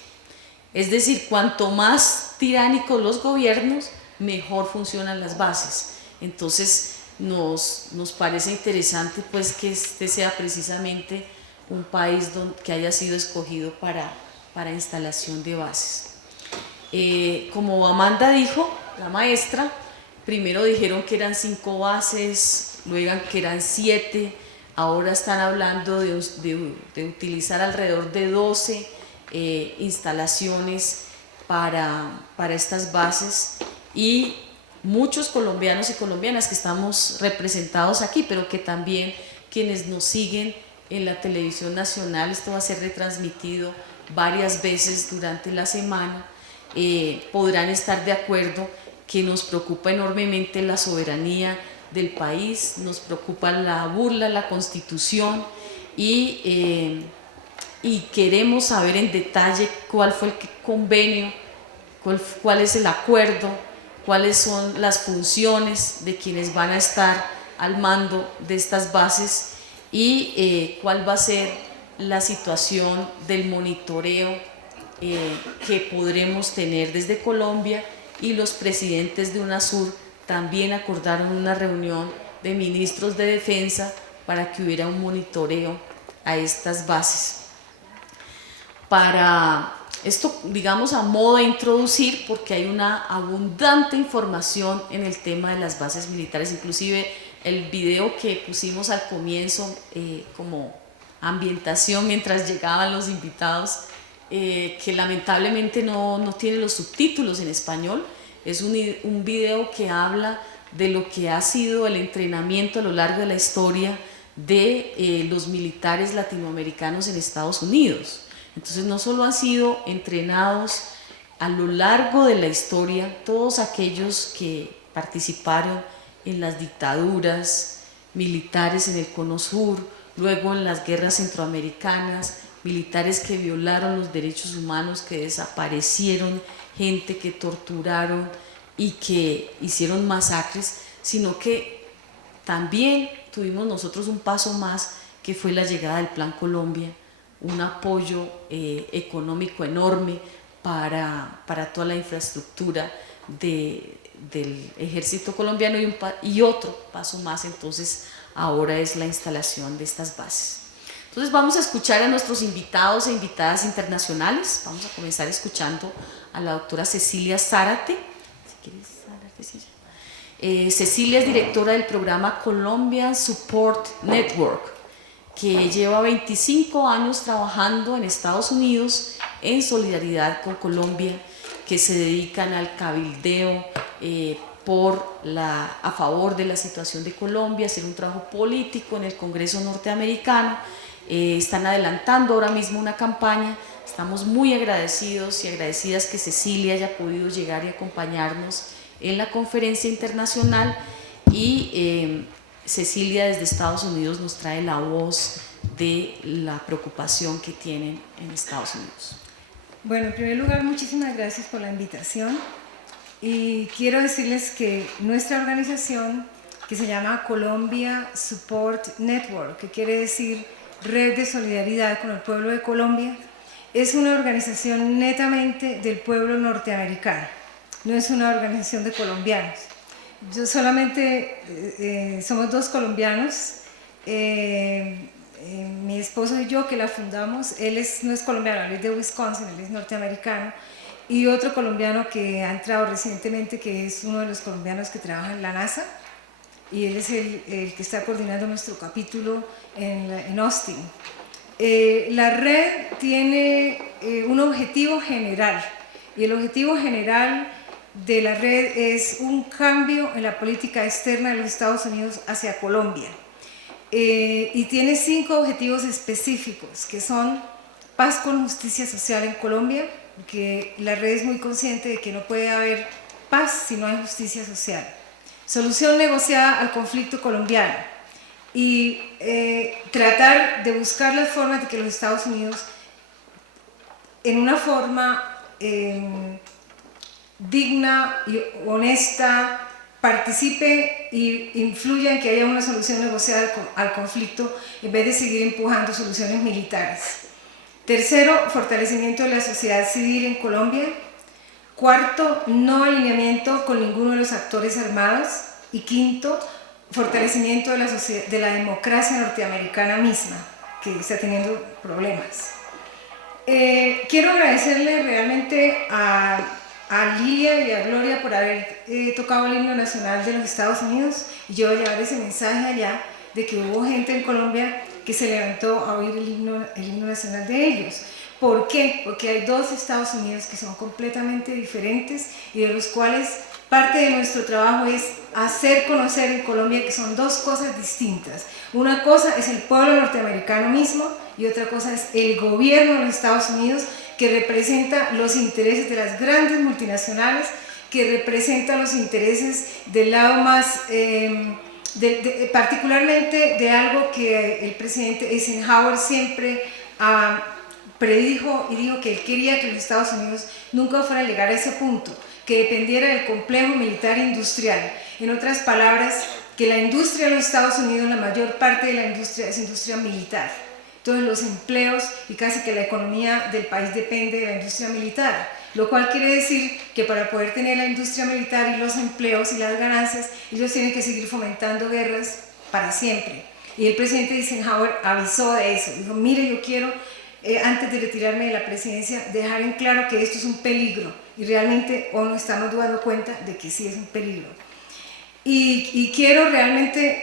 Es decir, cuanto más tiránicos los gobiernos, mejor funcionan las bases. Entonces, nos parece interesante pues que este sea precisamente un país que haya sido escogido para instalación de bases. Como Amanda dijo, la maestra, primero dijeron que eran 5 bases, luego que eran 7, ahora están hablando de utilizar alrededor de 12 instalaciones para estas bases, y muchos colombianos y colombianas que estamos representados aquí, pero que también quienes nos siguen en la televisión nacional, esto va a ser retransmitido varias veces durante la semana, podrán estar de acuerdo que nos preocupa enormemente la soberanía del país, nos preocupa la burla a la Constitución, y queremos saber en detalle cuál fue el convenio, cuál es el acuerdo, cuáles son las funciones de quienes van a estar al mando de estas bases, y cuál va a ser la situación del monitoreo que podremos tener desde Colombia. Y los presidentes de UNASUR también acordaron una reunión de ministros de defensa para que hubiera un monitoreo a estas bases. Para esto, digamos, a modo de introducir, porque hay una abundante información en el tema de las bases militares, inclusive el video que pusimos al comienzo como ambientación mientras llegaban los invitados, que lamentablemente no tiene los subtítulos en español, es un video que habla de lo que ha sido el entrenamiento a lo largo de la historia de los militares latinoamericanos en Estados Unidos. Entonces, no solo han sido entrenados a lo largo de la historia todos aquellos que participaron en las dictaduras militares en el Cono Sur, luego en las guerras centroamericanas, militares que violaron los derechos humanos, que desaparecieron gente, que torturaron y que hicieron masacres, sino que también tuvimos nosotros un paso más, que fue la llegada del Plan Colombia, un apoyo económico enorme para toda la infraestructura del ejército colombiano, y otro paso más entonces ahora es la instalación de estas bases. Entonces vamos a escuchar a nuestros invitados e invitadas internacionales. Vamos a comenzar escuchando a la doctora Cecilia Zárate. Si quieres hablar, Cecilia. Cecilia es directora del programa Colombian Support Network, que lleva 25 años trabajando en Estados Unidos en solidaridad con Colombia, que se dedican al cabildeo a favor de la situación de Colombia, hacer un trabajo político en el Congreso norteamericano. Están adelantando ahora mismo una campaña. Estamos muy agradecidos y agradecidas que Cecilia haya podido llegar y acompañarnos en la conferencia internacional, y Cecilia desde Estados Unidos nos trae la voz de la preocupación que tienen en Estados Unidos. Bueno, en primer lugar, muchísimas gracias por la invitación, y quiero decirles que nuestra organización, que se llama Colombia Support Network, que quiere decir Red de Solidaridad con el Pueblo de Colombia, es una organización netamente del pueblo norteamericano. no es una organización de colombianos. Yo solamente, somos 2 colombianos, mi esposo y yo que la fundamos. Él no es colombiano, él es de Wisconsin, él es norteamericano, y otro colombiano que ha entrado recientemente, que es uno de los colombianos que trabaja en la NASA, y él es el que está coordinando nuestro capítulo en Austin. La red tiene un objetivo general, y el objetivo general de la red es un cambio en la política externa de los Estados Unidos hacia Colombia. Y tiene 5 objetivos específicos, que son paz con justicia social en Colombia, porque la red es muy consciente de que no puede haber paz si no hay justicia social. Solución negociada al conflicto colombiano, y tratar de buscar las formas de que los Estados Unidos, en una forma digna y honesta, participe e influya en que haya una solución negociada al conflicto, en vez de seguir empujando soluciones militares. Tercero, fortalecimiento de la sociedad civil en Colombia. Cuarto, no alineamiento con ninguno de los actores armados. Y quinto, fortalecimiento de la democracia norteamericana misma, que está teniendo problemas. Quiero agradecerle realmente a Lilia y a Gloria por haber tocado el himno nacional de los Estados Unidos, y yo voy a llevar ese mensaje allá de que hubo gente en Colombia que se levantó a oír el himno nacional de ellos. ¿Por qué? Porque hay 2 Estados Unidos que son completamente diferentes, y de los cuales parte de nuestro trabajo es hacer conocer en Colombia que son 2 cosas distintas. Una cosa es el pueblo norteamericano mismo, y otra cosa es el gobierno de los Estados Unidos, que representa los intereses de las grandes multinacionales, que representa los intereses del lado más, particularmente de algo que el presidente Eisenhower siempre predijo, y dijo que él quería que los Estados Unidos nunca fueran a llegar a ese punto, que dependiera del complejo militar industrial. En otras palabras, que la industria de los Estados Unidos, la mayor parte de la industria es industria militar. Entonces los empleos y casi que la economía del país depende de la industria militar, lo cual quiere decir que para poder tener la industria militar y los empleos y las ganancias, ellos tienen que seguir fomentando guerras para siempre. Y el presidente Eisenhower avisó de eso, dijo: mire, yo quiero, antes de retirarme de la presidencia, dejar en claro que esto es un peligro, y realmente hoy nos estamos dando cuenta de que sí es un peligro. Y quiero realmente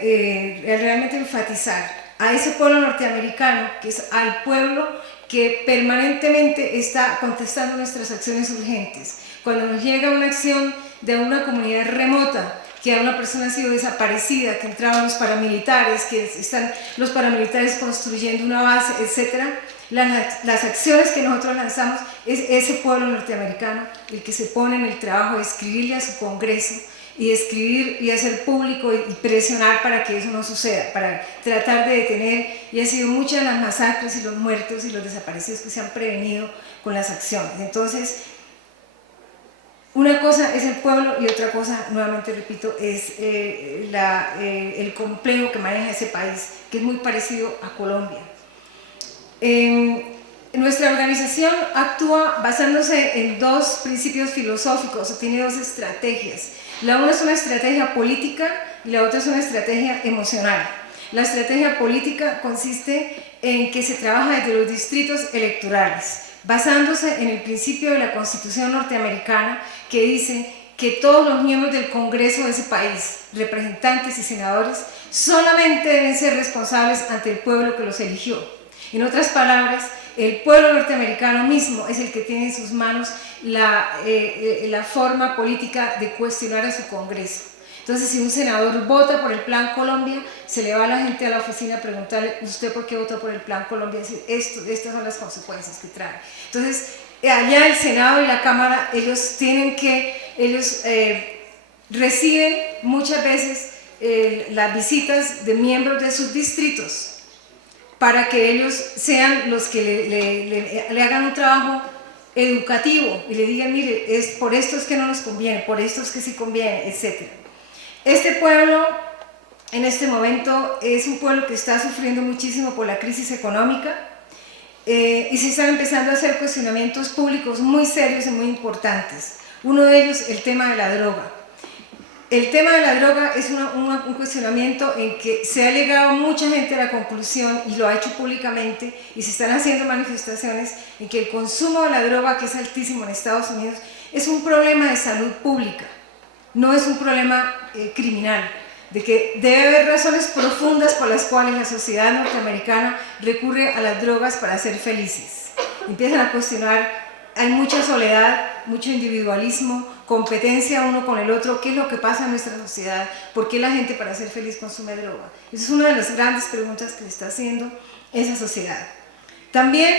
enfatizar a ese pueblo norteamericano, que es al pueblo que permanentemente está contestando nuestras acciones urgentes. Cuando nos llega una acción de una comunidad remota, que a una persona ha sido desaparecida, que entraban los paramilitares, que están los paramilitares construyendo una base, etc., las acciones que nosotros lanzamos, es ese pueblo norteamericano el que se pone en el trabajo de escribirle a su Congreso, y escribir y hacer público y presionar para que eso no suceda, para tratar de detener, y han sido muchas las masacres y los muertos y los desaparecidos que se han prevenido con las acciones. Entonces, una cosa es el pueblo, y otra cosa, nuevamente repito, es el complejo que maneja ese país, que es muy parecido a Colombia. Nuestra organización actúa basándose en 2 principios filosóficos, o tiene 2 estrategias. La una es una estrategia política y la otra es una estrategia emocional. La estrategia política consiste en que se trabaja desde los distritos electorales, basándose en el principio de la Constitución norteamericana, que dice que todos los miembros del Congreso de ese país, representantes y senadores, solamente deben ser responsables ante el pueblo que los eligió. En otras palabras, el pueblo norteamericano mismo es el que tiene en sus manos la forma política de cuestionar a su Congreso. Entonces, si un senador vota por el Plan Colombia, se le va a la gente a la oficina a preguntarle: ¿usted por qué votó por el Plan Colombia? Es decir, estas son las consecuencias que trae. Entonces, allá el Senado y la Cámara, ellos reciben muchas veces las visitas de miembros de sus distritos, para que ellos sean los que le hagan un trabajo educativo y le digan: mire, por esto es que no nos conviene, por esto es que sí conviene, etc. Este pueblo, en este momento, es un pueblo que está sufriendo muchísimo por la crisis económica, y se están empezando a hacer cuestionamientos públicos muy serios y muy importantes. Uno de ellos, el tema de la droga. El tema de la droga es un cuestionamiento en que se ha llegado mucha gente a la conclusión, y lo ha hecho públicamente, y se están haciendo manifestaciones en que el consumo de la droga, que es altísimo en Estados Unidos, es un problema de salud pública, no es un problema criminal, de que debe haber razones profundas por las cuales la sociedad norteamericana recurre a las drogas para ser felices. Empiezan a cuestionar, hay mucha soledad, mucho individualismo, competencia uno con el otro, qué es lo que pasa en nuestra sociedad, por qué la gente para ser feliz consume droga. Esa es una de las grandes preguntas que se está haciendo esa sociedad. También,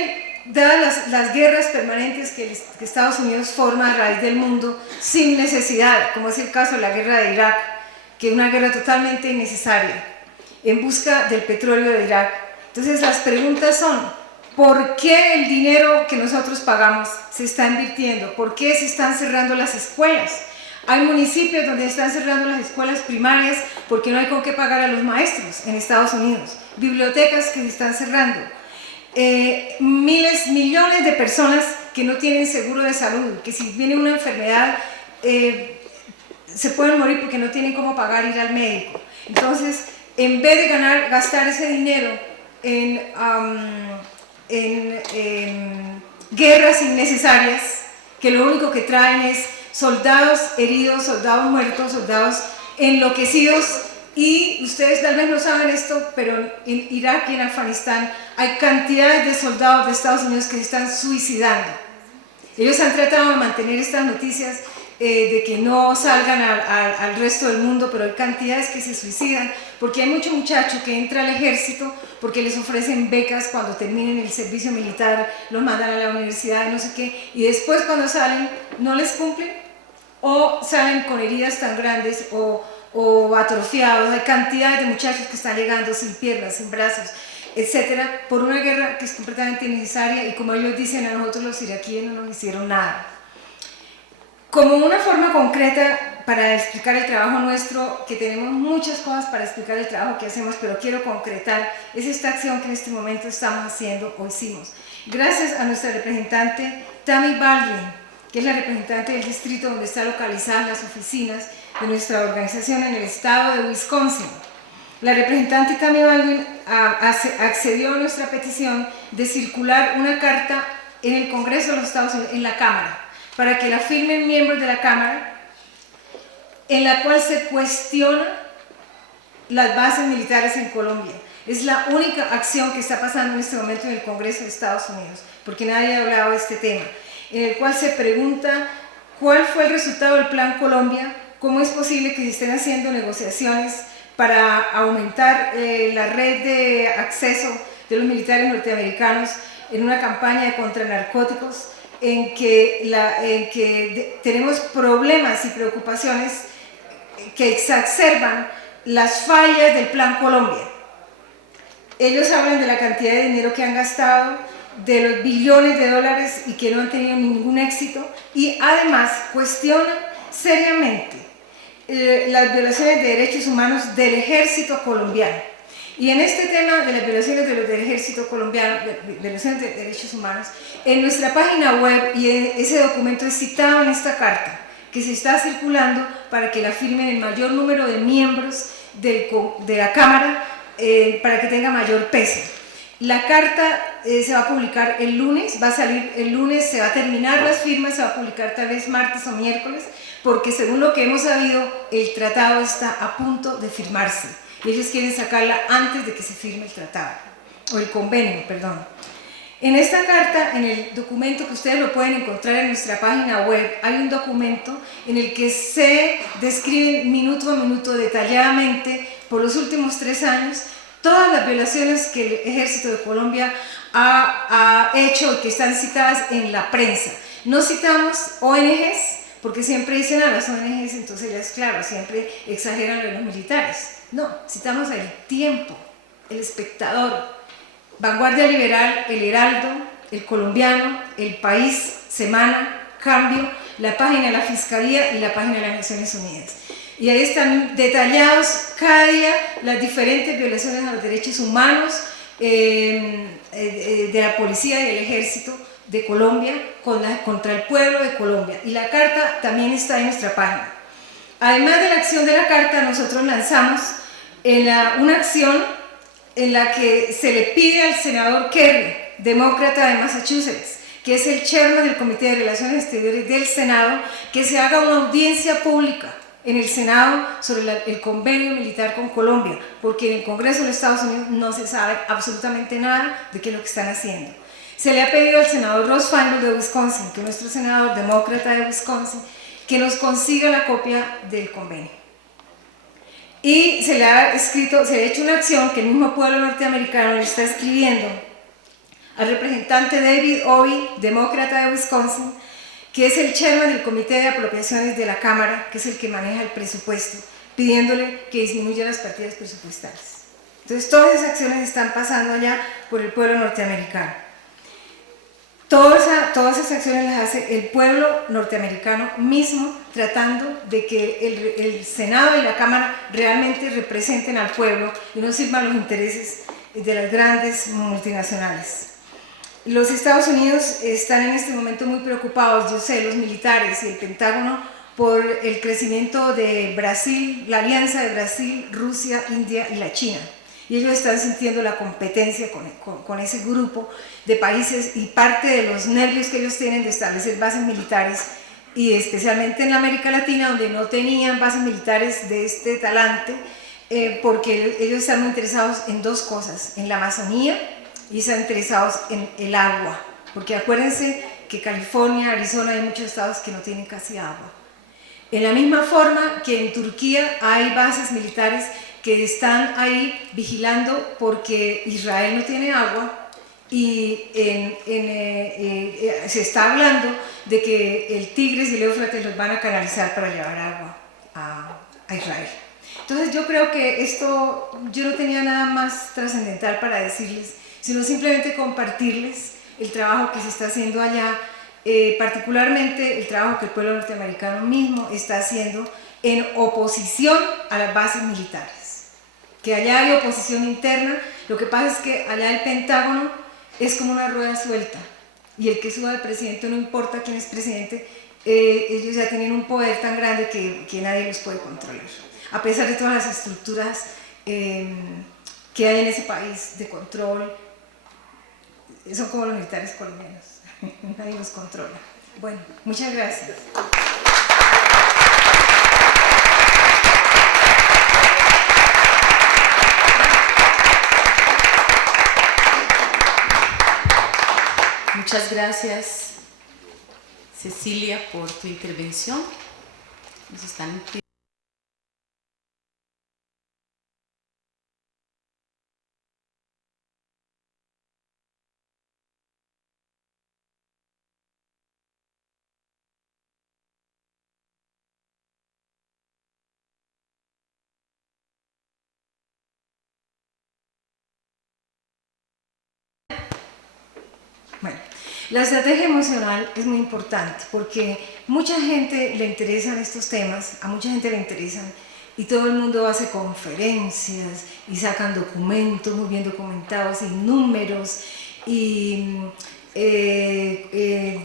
dadas las guerras permanentes que Estados Unidos forma a raíz del mundo sin necesidad, como es el caso de la guerra de Irak, que es una guerra totalmente innecesaria, en busca del petróleo de Irak. Entonces las preguntas son, ¿por qué el dinero que nosotros pagamos se está invirtiendo? ¿Por qué se están cerrando las escuelas? Hay municipios donde están cerrando las escuelas primarias porque no hay con qué pagar a los maestros en Estados Unidos. Bibliotecas que se están cerrando. Millones de personas que no tienen seguro de salud, que si viene una enfermedad se pueden morir porque no tienen cómo pagar ir al médico. Entonces, en vez de gastar ese dinero en guerras innecesarias, que lo único que traen es soldados heridos, soldados muertos, soldados enloquecidos, y ustedes tal vez no saben esto, pero en Irak y en Afganistán hay cantidades de soldados de Estados Unidos que se están suicidando. Ellos han tratado de mantener estas noticias de que no salgan al resto del mundo, pero hay cantidades que se suicidan, porque hay mucho muchacho que entra al ejército porque les ofrecen becas cuando terminen el servicio militar, los mandan a la universidad y no sé qué, y después cuando salen no les cumplen, o salen con heridas tan grandes o atrofiados. Hay cantidades de muchachos que están llegando sin piernas, sin brazos, etcétera, por una guerra que es completamente innecesaria, y como ellos dicen, a nosotros los iraquíes no nos hicieron nada. Como una forma concreta para explicar el trabajo nuestro, que tenemos muchas cosas para explicar el trabajo que hacemos, pero quiero concretar, es esta acción que en este momento estamos haciendo o hicimos. Gracias a nuestra representante Tammy Baldwin, que es la representante del distrito donde están localizadas las oficinas de nuestra organización en el estado de Wisconsin. La representante Tammy Baldwin accedió a nuestra petición de circular una carta en el Congreso de los Estados Unidos, en la Cámara, para que la firmen miembros de la Cámara, en la cual se cuestiona las bases militares en Colombia. Es la única acción que está pasando en este momento en el Congreso de Estados Unidos, porque nadie ha hablado de este tema, en el cual se pregunta cuál fue el resultado del Plan Colombia, cómo es posible que se estén haciendo negociaciones para aumentar la red de acceso de los militares norteamericanos en una campaña de contranarcóticos, en que tenemos problemas y preocupaciones que exacerban las fallas del Plan Colombia. Ellos hablan de la cantidad de dinero que han gastado, de los billones de dólares y que no han tenido ningún éxito, y además cuestionan seriamente las violaciones de derechos humanos del ejército colombiano. Y en este tema de las violaciones del ejército colombiano, violaciones de derechos humanos, en nuestra página web, y ese documento es citado en esta carta, que se está circulando para que la firmen el mayor número de miembros de la Cámara, para que tenga mayor peso. La carta se va a publicar el lunes, va a salir el lunes, se va a terminar las firmas, se va a publicar tal vez martes o miércoles, porque según lo que hemos sabido, el tratado está a punto de firmarse. Y ellos quieren sacarla antes de que se firme el tratado, o el convenio, perdón. En esta carta, en el documento que ustedes lo pueden encontrar en nuestra página web, hay un documento en el que se describen minuto a minuto, detalladamente, por los últimos 3 años, todas las violaciones que el Ejército de Colombia ha hecho y que están citadas en la prensa. No citamos ONGs, porque siempre dicen a las ONGs, entonces ya es claro, siempre exageran lo de los militares. No, citamos El Tiempo, El Espectador, Vanguardia Liberal, El Heraldo, El Colombiano, El País, Semana, Cambio, la página de la Fiscalía y la página de las Naciones Unidas. Y ahí están detallados cada día las diferentes violaciones a los derechos humanos de la policía y del ejército de Colombia contra el pueblo de Colombia. Y la carta también está en nuestra página. Además de la acción de la carta, nosotros lanzamos una acción en la que se le pide al senador Kerry, demócrata de Massachusetts, que es el chairman del Comité de Relaciones Exteriores del Senado, que se haga una audiencia pública en el Senado sobre el convenio militar con Colombia, porque en el Congreso de los Estados Unidos no se sabe absolutamente nada de qué es lo que están haciendo. Se le ha pedido al senador Ross Feingold de Wisconsin, que es nuestro senador demócrata de Wisconsin, que nos consiga la copia del convenio. Y se le ha hecho una acción que el mismo pueblo norteamericano le está escribiendo al representante David Obey, demócrata de Wisconsin, que es el chairman del Comité de Apropiaciones de la Cámara, que es el que maneja el presupuesto, pidiéndole que disminuya las partidas presupuestarias. Entonces, todas esas acciones están pasando allá por el pueblo norteamericano. Todas esas acciones las hace el pueblo norteamericano mismo, tratando de que el Senado y la Cámara realmente representen al pueblo y no sirvan los intereses de las grandes multinacionales. Los Estados Unidos están en este momento muy preocupados, yo sé, los militares y el Pentágono, por el crecimiento de Brasil, la alianza de Brasil, Rusia, India y la China. Y ellos están sintiendo la competencia con ese grupo de países, y parte de los nervios que ellos tienen de establecer bases militares, y especialmente en América Latina, donde no tenían bases militares de este talante, porque ellos están muy interesados en dos cosas: en la Amazonía, y están interesados en el agua, porque acuérdense que California, Arizona, hay muchos estados que no tienen casi agua. En la misma forma que en Turquía hay bases militares que están ahí vigilando porque Israel no tiene agua, y se está hablando de que el Tigris y el Éufrates los van a canalizar para llevar agua a Israel. Entonces yo creo que esto, yo no tenía nada más trascendental para decirles, sino simplemente compartirles el trabajo que se está haciendo allá, particularmente el trabajo que el pueblo norteamericano mismo está haciendo en oposición a las bases militares. Que allá hay oposición interna, lo que pasa es que allá el Pentágono es como una rueda suelta, y el que suba al presidente, no importa quién es presidente, ellos ya tienen un poder tan grande que nadie los puede controlar, a pesar de todas las estructuras que hay en ese país de control. Son como los militares colombianos, nadie los controla. Bueno, muchas gracias. Muchas gracias, Cecilia, por tu intervención. Nos están Bueno, la estrategia emocional es muy importante porque mucha gente le interesan estos temas, a mucha gente le interesan, y todo el mundo hace conferencias y sacan documentos muy bien documentados y números y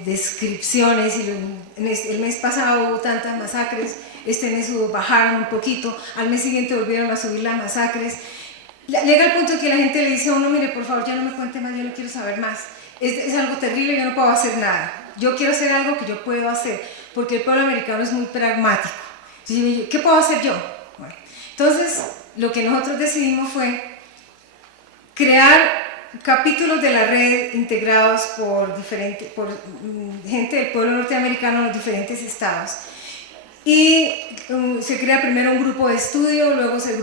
descripciones. Y el mes pasado hubo tantas masacres, este mes bajaron un poquito, al mes siguiente volvieron a subir las masacres. Llega el punto que la gente le dice a uno: mire, por favor, ya no me cuente más, yo no quiero saber más. Es algo terrible, yo no puedo hacer nada. Yo quiero hacer algo que yo puedo hacer, porque el pueblo americano es muy pragmático. Entonces, ¿qué puedo hacer yo? Bueno, entonces, lo que nosotros decidimos fue crear capítulos de la red integrados por gente del pueblo norteamericano en los diferentes estados. Y se crea primero un grupo de estudio, luego se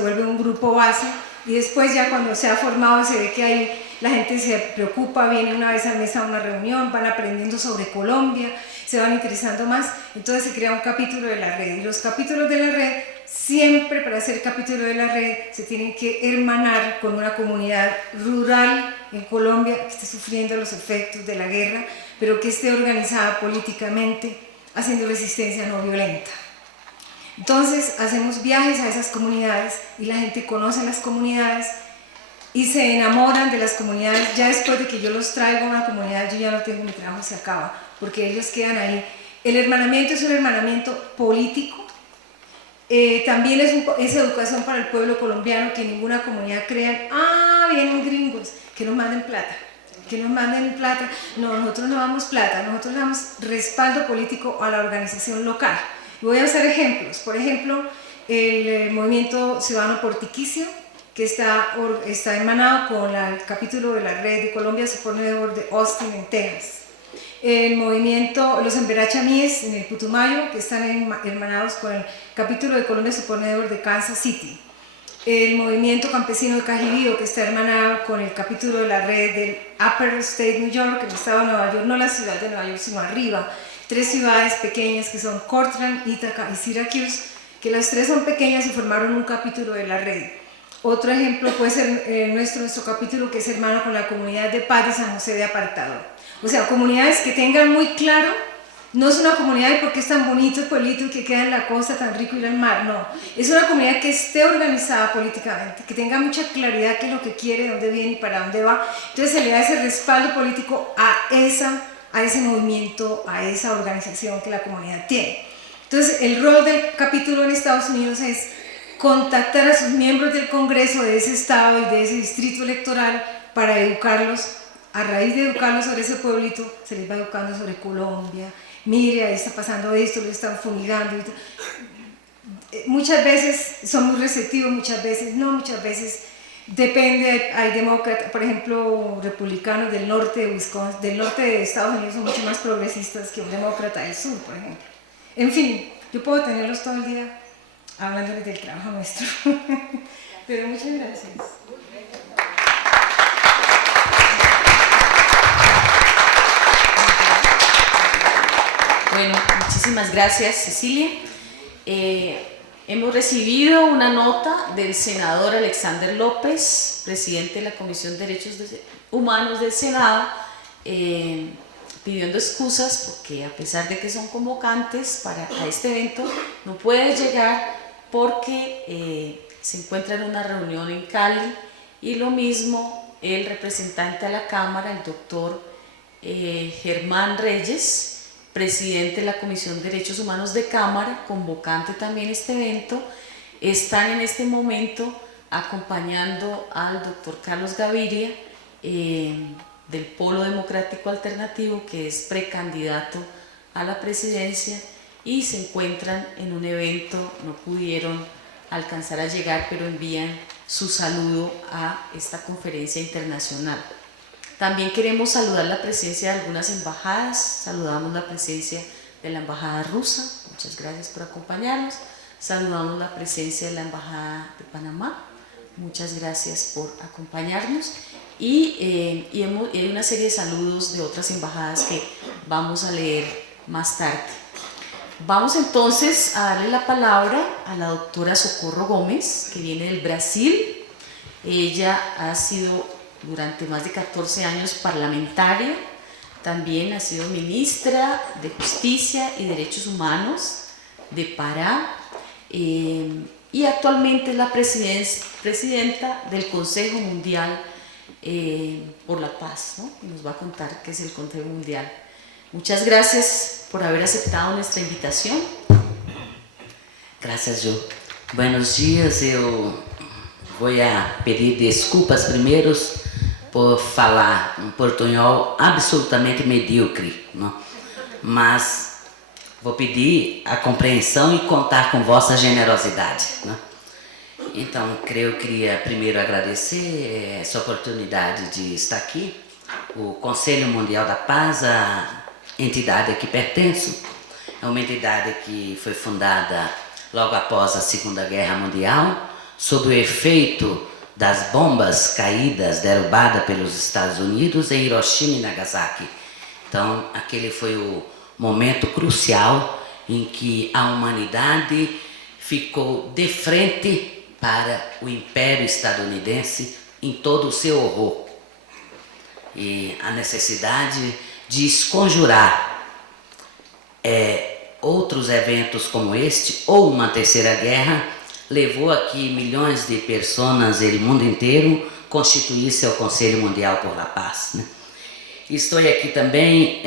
vuelve un grupo base, y después, ya cuando se ha formado y se ve que hay, la gente se preocupa, viene una vez al mes a una reunión, van aprendiendo sobre Colombia, se van interesando más, entonces se crea un capítulo de la red. Y los capítulos de la red, siempre para hacer capítulo de la red, se tienen que hermanar con una comunidad rural en Colombia que esté sufriendo los efectos de la guerra, pero que esté organizada políticamente, haciendo resistencia no violenta. Entonces hacemos viajes a esas comunidades y la gente conoce las comunidades, y se enamoran de las comunidades. Ya después de que yo los traigo a una comunidad, yo ya no tengo, mi trabajo se acaba, porque ellos quedan ahí. El hermanamiento es un hermanamiento político. También es educación para el pueblo colombiano, que ninguna comunidad crean, vienen gringos, que nos manden plata. Que nos manden plata. No, nosotros no damos plata, nosotros damos respaldo político a la organización local. Voy a usar ejemplos. Por ejemplo, el Movimiento Ciudadano Portiquicio, que está emanado con el capítulo de la red de Colombia Support Network de Austin, en Texas. El movimiento Los Emberachamíes en el Putumayo, que están hermanados con el capítulo de Colombia Support Network de Kansas City. El movimiento campesino de Cajibío, que está hermanado con el capítulo de la red del Upper State New York, el estado de Nueva York, no la ciudad de Nueva York, sino arriba. 3 ciudades pequeñas que son Cortland, Ithaca y Syracuse, que las 3 son pequeñas y formaron un capítulo de la red. Otro ejemplo puede ser nuestro capítulo, que es hermano con la comunidad de Paz de San José de Apartador. O sea, comunidades que tengan muy claro, no es una comunidad de porque es tan bonito el pueblito y que queda en la costa tan rico ir al mar, no. Es una comunidad que esté organizada políticamente, que tenga mucha claridad qué es lo que quiere, dónde viene y para dónde va. Entonces se le da ese respaldo político a ese movimiento, a esa organización que la comunidad tiene. Entonces el rol del capítulo en Estados Unidos es contactar a sus miembros del Congreso de ese estado y de ese distrito electoral para educarlos. A raíz de educarlos sobre ese pueblito, se les va educando sobre Colombia. Mire, ahí está pasando esto, lo están fumigando. Muchas veces son muy receptivos, muchas veces no, muchas veces depende. Hay demócratas, por ejemplo, republicanos del norte de Wisconsin, del norte de Estados Unidos son mucho más progresistas que un demócrata del sur, por ejemplo. En fin, yo puedo tenerlos todo el día hablándoles del trabajo nuestro. Pero muchas gracias. Bueno, muchísimas gracias, Cecilia. Hemos recibido una nota del senador Alexander López, presidente de la Comisión de Derechos Humanos del Senado, pidiendo excusas porque a pesar de que son convocantes a este evento, no puede llegar porque se encuentra en una reunión en Cali, y lo mismo el representante a la Cámara, el doctor Germán Reyes, presidente de la Comisión de Derechos Humanos de Cámara, convocante también este evento, están en este momento acompañando al doctor Carlos Gaviria, del Polo Democrático Alternativo, que es precandidato a la presidencia, y se encuentran en un evento, no pudieron alcanzar a llegar, pero envían su saludo a esta conferencia internacional. También queremos saludar la presencia de algunas embajadas. Saludamos la presencia de la embajada rusa, muchas gracias por acompañarnos. Saludamos la presencia de la embajada de Panamá, muchas gracias por acompañarnos. Y hay una serie de saludos de otras embajadas que vamos a leer más tarde. Vamos entonces a darle la palabra a la doctora Socorro Gómez, que viene del Brasil. Ella ha sido durante más de 14 años parlamentaria, también ha sido ministra de Justicia y Derechos Humanos de Pará, y actualmente es la presidenta del Consejo Mundial por la Paz, ¿no? Y nos va a contar qué es el Consejo Mundial. Muchas gracias por haber aceptado nuestra invitación. Gracias, Jo. Buenos dias, eu vou pedir desculpas primeiro por falar um portunhol absolutamente medíocre, não? Mas vou pedir a compreensão e contar com vossa generosidade, não? Então, eu queria primeiro agradecer essa oportunidade de estar aqui. O Conselho Mundial da Paz, a entidade a que pertenço, é uma entidade que foi fundada logo após a Segunda Guerra Mundial, sob o efeito das bombas caídas, derrubadas pelos Estados Unidos em Hiroshima e Nagasaki. Então, aquele foi o momento crucial em que a humanidade ficou de frente para o Império Estadunidense em todo o seu horror. E a necessidade de esconjurar outros eventos como este, ou uma terceira guerra, levou aqui milhões de pessoas no mundo inteiro constituísse o Conselho Mundial por la Paz, né? Estou aqui também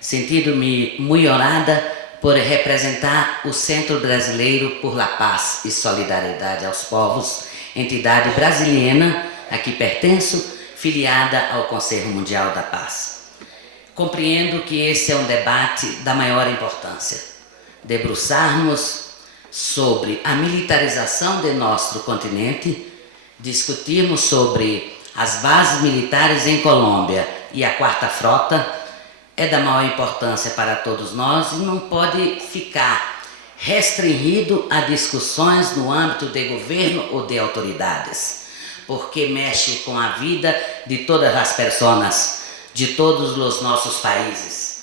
sentindo-me muito honrada por representar o Centro Brasileiro por la Paz e Solidariedade aos Povos, entidade brasileira a que pertenço, filiada ao Conselho Mundial da Paz. Compreendo que esse é um debate da maior importância. Debruçarmos sobre a militarização de nosso continente, discutirmos sobre as bases militares em Colômbia e a Quarta Frota, é da maior importância para todos nós e não pode ficar restringido a discussões no âmbito de governo ou de autoridades, porque mexe com a vida de todas as pessoas, de todos os nossos países.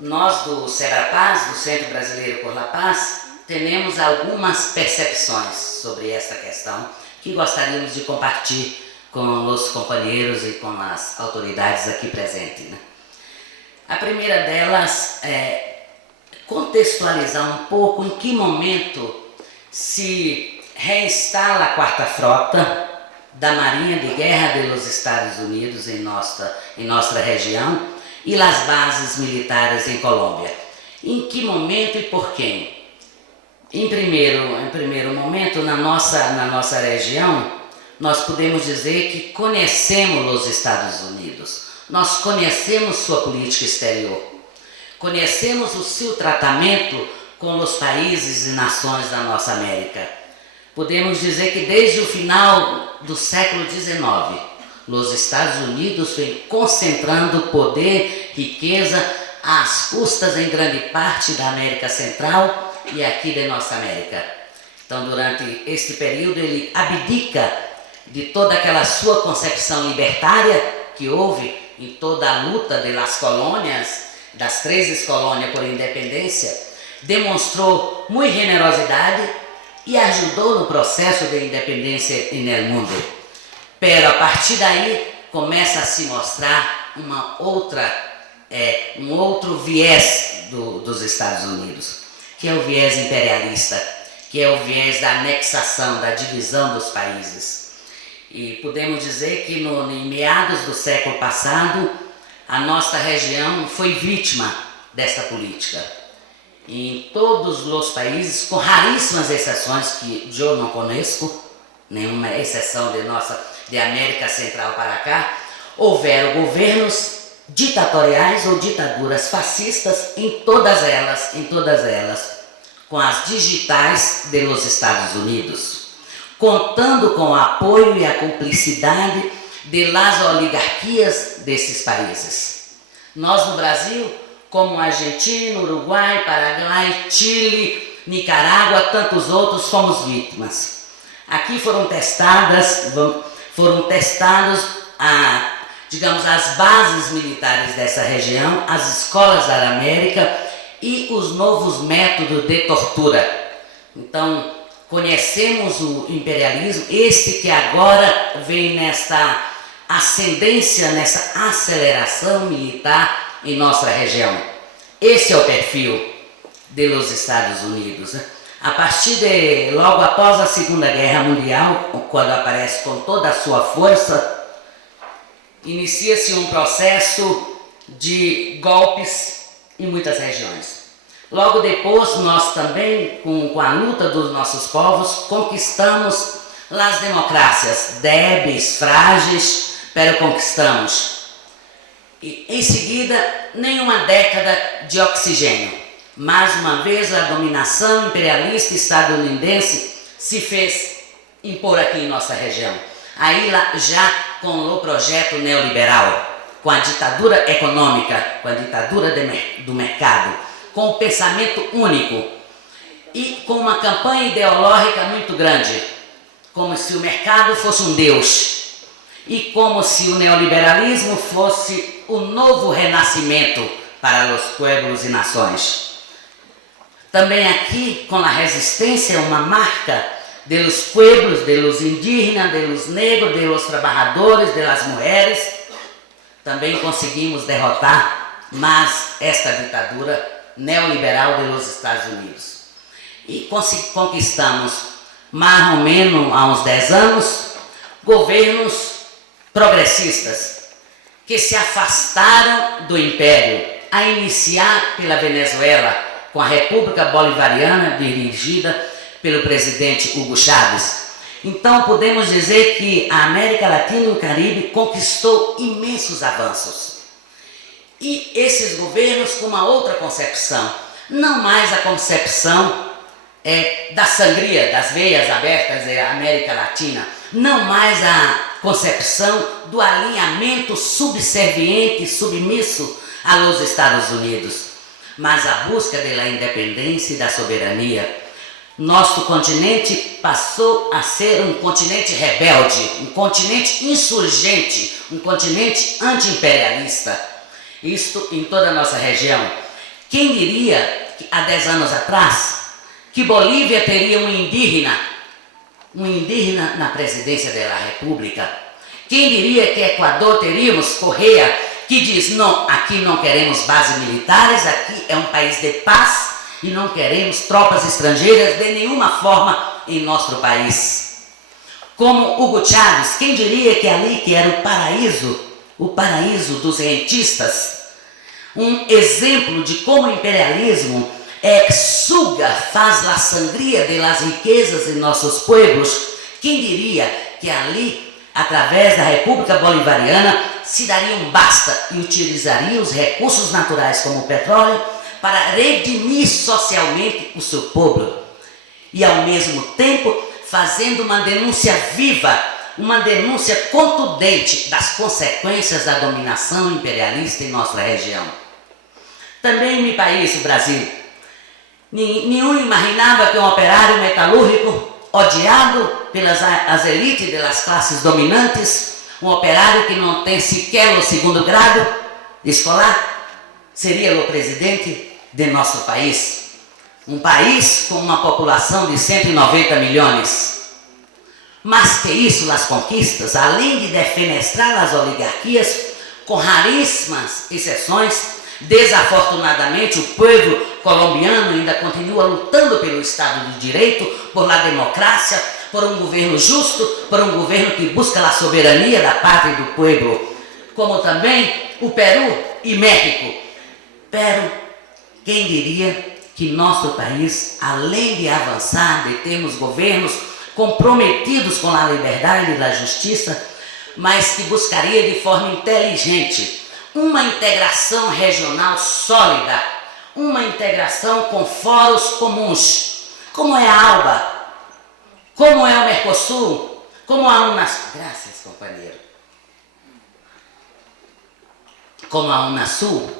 Nós do CEBRAPAZ, do Centro Brasileiro por la Paz, temos algumas percepções sobre esta questão que gostaríamos de compartilhar com os companheiros e com as autoridades aqui presentes, né? A primeira delas é contextualizar um pouco em que momento se reinstala a Quarta Frota da Marinha de Guerra dos Estados Unidos em nossa região e as bases militares em Colômbia. Em que momento e por quem? Em primeiro momento, na nossa região, nós podemos dizer que conhecemos os Estados Unidos, nós conhecemos sua política exterior, conhecemos o seu tratamento com os países e nações da nossa América. Podemos dizer que desde o final do século XIX, os Estados Unidos vêm concentrando poder, riqueza, às custas em grande parte da América Central e aqui da nossa América. Então, durante este período, ele abdica de toda aquela sua concepção libertária que houve em toda a luta das colônias, das 13 colônias por independência, demonstrou muita generosidade e ajudou no processo de independência no mundo. Pero a partir daí começa a se mostrar um outro viés dos Estados Unidos, que é o viés imperialista, que é o viés da anexação, da divisão dos países. E podemos dizer que em meados do século passado, a nossa região foi vítima desta política. Em todos os países, com raríssimas exceções, que eu não conheço, nenhuma exceção de América Central para cá, houveram governos ditatoriais ou ditaduras fascistas em todas elas, com as digitais dos Estados Unidos, contando com o apoio e a cumplicidade das oligarquias desses países. Nós no Brasil, como Argentina, Uruguai, Paraguai, Chile, Nicarágua, tantos outros, fomos vítimas. Aqui foram testadas as bases militares dessa região, as escolas da América e os novos métodos de tortura. Então, conhecemos o imperialismo, este que agora vem nesta ascendência, nessa aceleração militar em nossa região. Esse é o perfil dos Estados Unidos. A partir logo após a Segunda Guerra Mundial, quando aparece com toda a sua força, inicia-se um processo de golpes em muitas regiões. Logo depois, nós também, com a luta dos nossos povos, conquistamos as democrácias, débeis, frágeis, pero conquistamos. E em seguida, nenhuma década de oxigênio. Mais uma vez, a dominação imperialista estadunidense se fez impor aqui em nossa região. Aí já com o projeto neoliberal, com a ditadura econômica, com a ditadura do mercado, com o pensamento único e com uma campanha ideológica muito grande, como se o mercado fosse um Deus e como se o neoliberalismo fosse o novo renascimento para os pueblos e nações. Também aqui, com a resistência, uma marca dos pueblos, dos indígenas, dos negros, dos trabalhadores, das mulheres, também conseguimos derrotar esta ditadura neoliberal dos Estados Unidos. E conquistamos, mais ou menos há uns 10 anos, governos progressistas que se afastaram do império, a iniciar pela Venezuela, com a República Bolivariana dirigida pelo presidente Hugo Chávez. Então podemos dizer que a América Latina e o Caribe conquistou imensos avanços. E esses governos com uma outra concepção, não mais a concepção da sangria, das veias abertas da América Latina, não mais a concepção do alinhamento subserviente e submisso aos Estados Unidos, mas a busca da independência e da soberania. Nosso continente passou a ser um continente rebelde, um continente insurgente, um continente anti-imperialista. Isto em toda a nossa região. Quem diria que há 10 anos atrás que Bolívia teria um indígena na presidência da República? Quem diria que Equador teríamos Correa, que diz, não, aqui não queremos bases militares, aqui é um país de paz e não queremos tropas estrangeiras de nenhuma forma em nosso país. Como Hugo Chávez, quem diria que ali que era o paraíso dos rentistas, um exemplo de como o imperialismo suga, faz a sangria das riquezas de nossos pueblos. Quem diria que ali, através da República Bolivariana, se daria um basta e utilizaria os recursos naturais como o petróleo para redimir socialmente o seu povo e ao mesmo tempo fazendo uma denúncia viva, uma denúncia contundente das consequências da dominação imperialista em nossa região. Também em meu país, o Brasil, nenhum imaginava que um operário metalúrgico, odiado pelas as elites das classes dominantes, um operário que não tem sequer o 2º grado escolar, seria o presidente de nosso país. Um país com uma população de 190 milhões. Mas que isso, as conquistas, além de defenestrar as oligarquias, com raríssimas exceções, desafortunadamente o povo colombiano ainda continua lutando pelo Estado de Direito, por la democracia, por um governo justo, por um governo que busca a soberania da pátria e do povo, como também o Peru e México. Pero quem diria que nosso país, além de avançar, de termos governos comprometidos com a liberdade e a justiça, mas que buscaria de forma inteligente uma integração regional sólida, uma integração com fóruns comuns, como é a ALBA, como é o Mercosul, como a Unasul, graças companheiro, como a Unasul,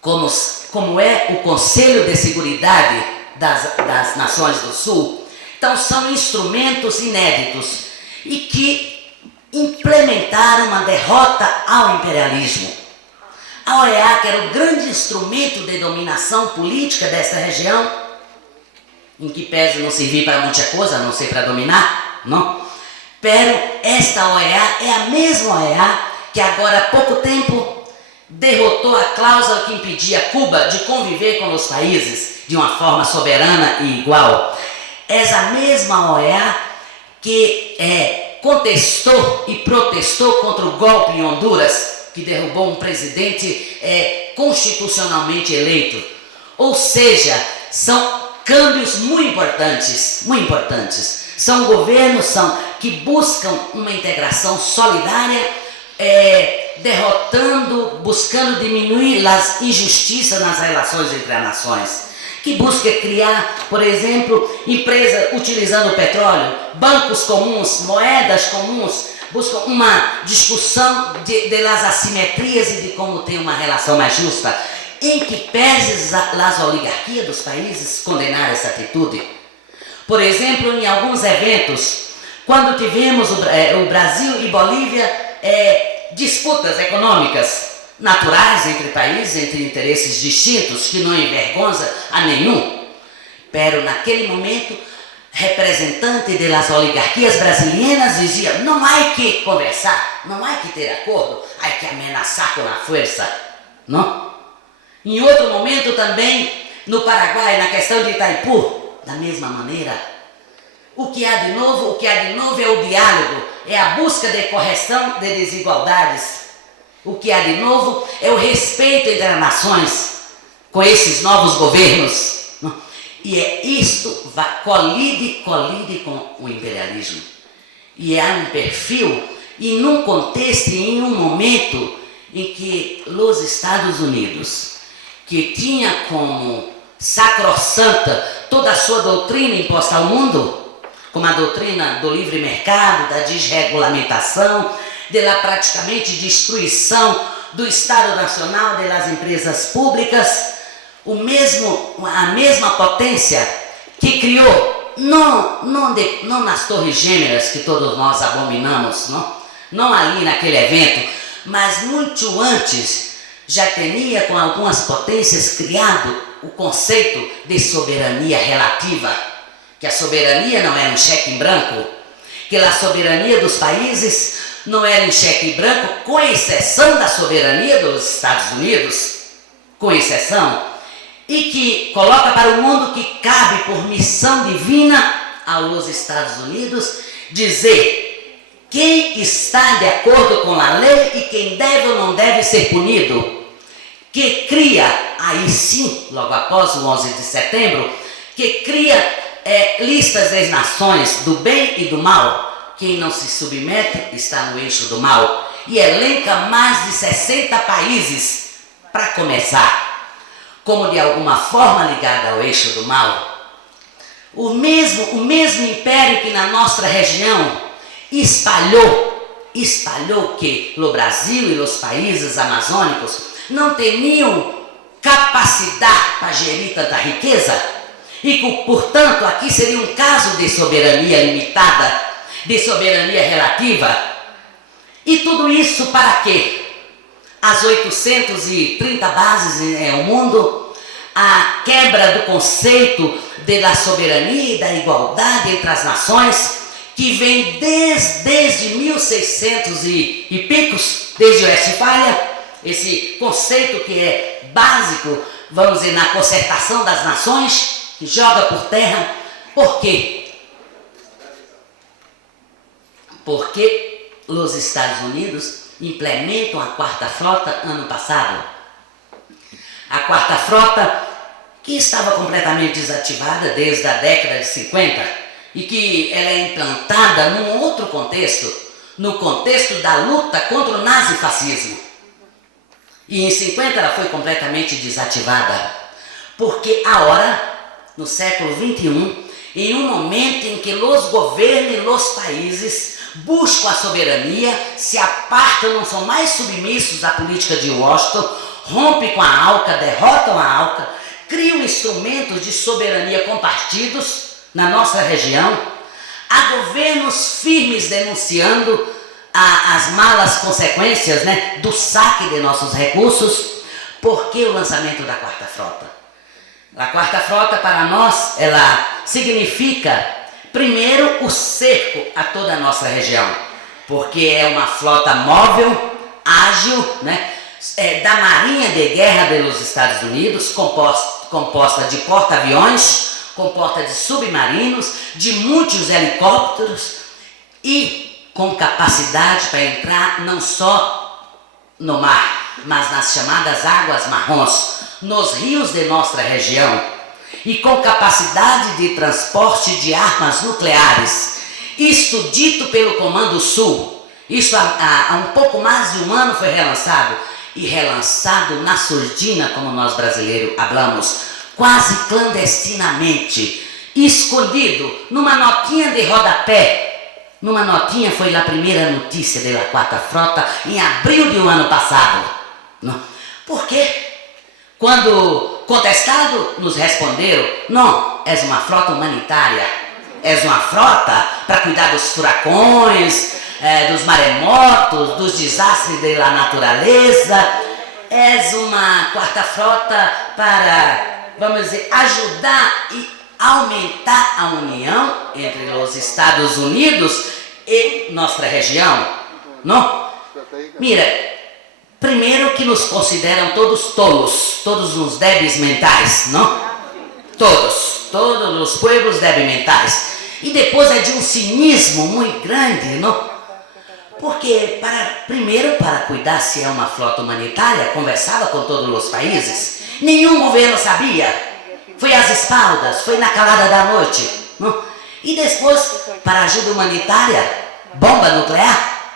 como é o Conselho de Seguridade das Nações do Sul. Então são instrumentos inéditos e que implementaram uma derrota ao imperialismo. A OEA, que era o grande instrumento de dominação política dessa região, em que pese não servir para muita coisa, a não ser para dominar, não? Pero esta OEA é a mesma OEA que agora há pouco tempo derrotou a cláusula que impedia Cuba de conviver com os países de uma forma soberana e igual. Essa mesma OEA que contestou e protestou contra o golpe em Honduras, que derrubou um presidente constitucionalmente eleito. Ou seja, são câmbios muito importantes. São governos que buscam uma integração solidária, buscando diminuir as injustiças nas relações entre as nações, que busca criar, por exemplo, empresas utilizando o petróleo, bancos comuns, moedas comuns, buscam uma discussão das assimetrias e de como ter uma relação mais justa, em que pese as oligarquias dos países condenar essa atitude. Por exemplo, em alguns eventos, quando tivemos o Brasil e Bolívia, disputas econômicas naturais entre países, entre interesses distintos, que não envergonham a nenhum. Pero naquele momento, representante das oligarquias brasileiras dizia: não há que conversar, não há que ter acordo, há que ameaçar com a força, não? Em outro momento também, no Paraguai, na questão de Itaipu, da mesma maneira, O que há de novo? O que há de novo é o diálogo, é a busca de correção de desigualdades. O que há de novo é o respeito entre as nações com esses novos governos. E é isto colide com o imperialismo. E há um perfil, e num contexto, e em um momento em que os Estados Unidos, que tinha como sacrossanta toda a sua doutrina imposta ao mundo, como a doutrina do livre mercado, da desregulamentação, da praticamente destruição do Estado Nacional, das empresas públicas, a mesma potência que criou, não nas Torres Gêmeas que todos nós abominamos, não ali naquele evento, mas muito antes já tinha com algumas potências criado o conceito de soberania relativa, que a soberania não era um cheque em branco, que a soberania dos países não era em cheque em branco, com exceção da soberania dos Estados Unidos, com exceção, e que coloca para o mundo que cabe por missão divina aos Estados Unidos dizer quem está de acordo com a lei e quem deve ou não deve ser punido, que cria, aí sim, logo após o 11 de setembro, que cria listas das nações do bem e do mal. Quem não se submete está no eixo do mal, e elenca mais de 60 países, para começar, como de alguma forma ligada ao eixo do mal. O mesmo império que na nossa região espalhou que no Brasil e nos países amazônicos não tinham capacidade para gerir tanta riqueza, e que, portanto, aqui seria um caso de soberania limitada, de soberania relativa. E tudo isso para quê? As 830 bases no mundo, a quebra do conceito da soberania e da igualdade entre as nações, que vem desde 1600 e picos, desde o Westfália, esse conceito que é básico, vamos dizer, na concertação das nações, que joga por terra. Por quê? Porque os Estados Unidos implementam a quarta frota ano passado. A quarta frota, que estava completamente desativada desde a década de 50 e que ela é implantada num outro contexto, no contexto da luta contra o nazifascismo. E em 50 ela foi completamente desativada, porque agora, no século XXI, em um momento em que os governos e os países buscam a soberania, se apartam, não são mais submissos à política de Washington, rompem com a ALCA, derrotam a ALCA, criam instrumentos de soberania compartidos na nossa região, há governos firmes denunciando as malas consequências, do saque de nossos recursos. Por que o lançamento da quarta frota? A quarta frota para nós, ela significa, primeiro, o cerco a toda a nossa região, porque é uma frota móvel, ágil, da Marinha de Guerra dos Estados Unidos, composta de porta-aviões, composta de submarinos, de muitos helicópteros e com capacidade para entrar não só no mar, mas nas chamadas águas marrons, nos rios de nossa região, e com capacidade de transporte de armas nucleares. Isto dito pelo Comando Sul. Isso há um pouco mais de um ano foi relançado, e relançado na surdina, como nós brasileiros hablamos, quase clandestinamente, escondido numa notinha de rodapé. Numa notinha foi a primeira notícia da quarta frota em abril do ano passado. Por quê? Quando contestado, nos responderam: não, és uma frota humanitária, és uma frota para cuidar dos furacões, dos maremotos, dos desastres da natureza, és uma quarta frota para, vamos dizer, ajudar e aumentar a união entre os Estados Unidos e nossa região. Não? Mira, primeiro que nos consideram todos tolos, todos uns débeis mentais, não? Todos os povos débeis mentais. E depois é de um cinismo muito grande, não? Porque, primeiro, para cuidar se é uma frota humanitária, conversava com todos os países. Nenhum governo sabia. Foi às espaldas, foi na calada da noite. Não? E depois, para ajuda humanitária, bomba nuclear,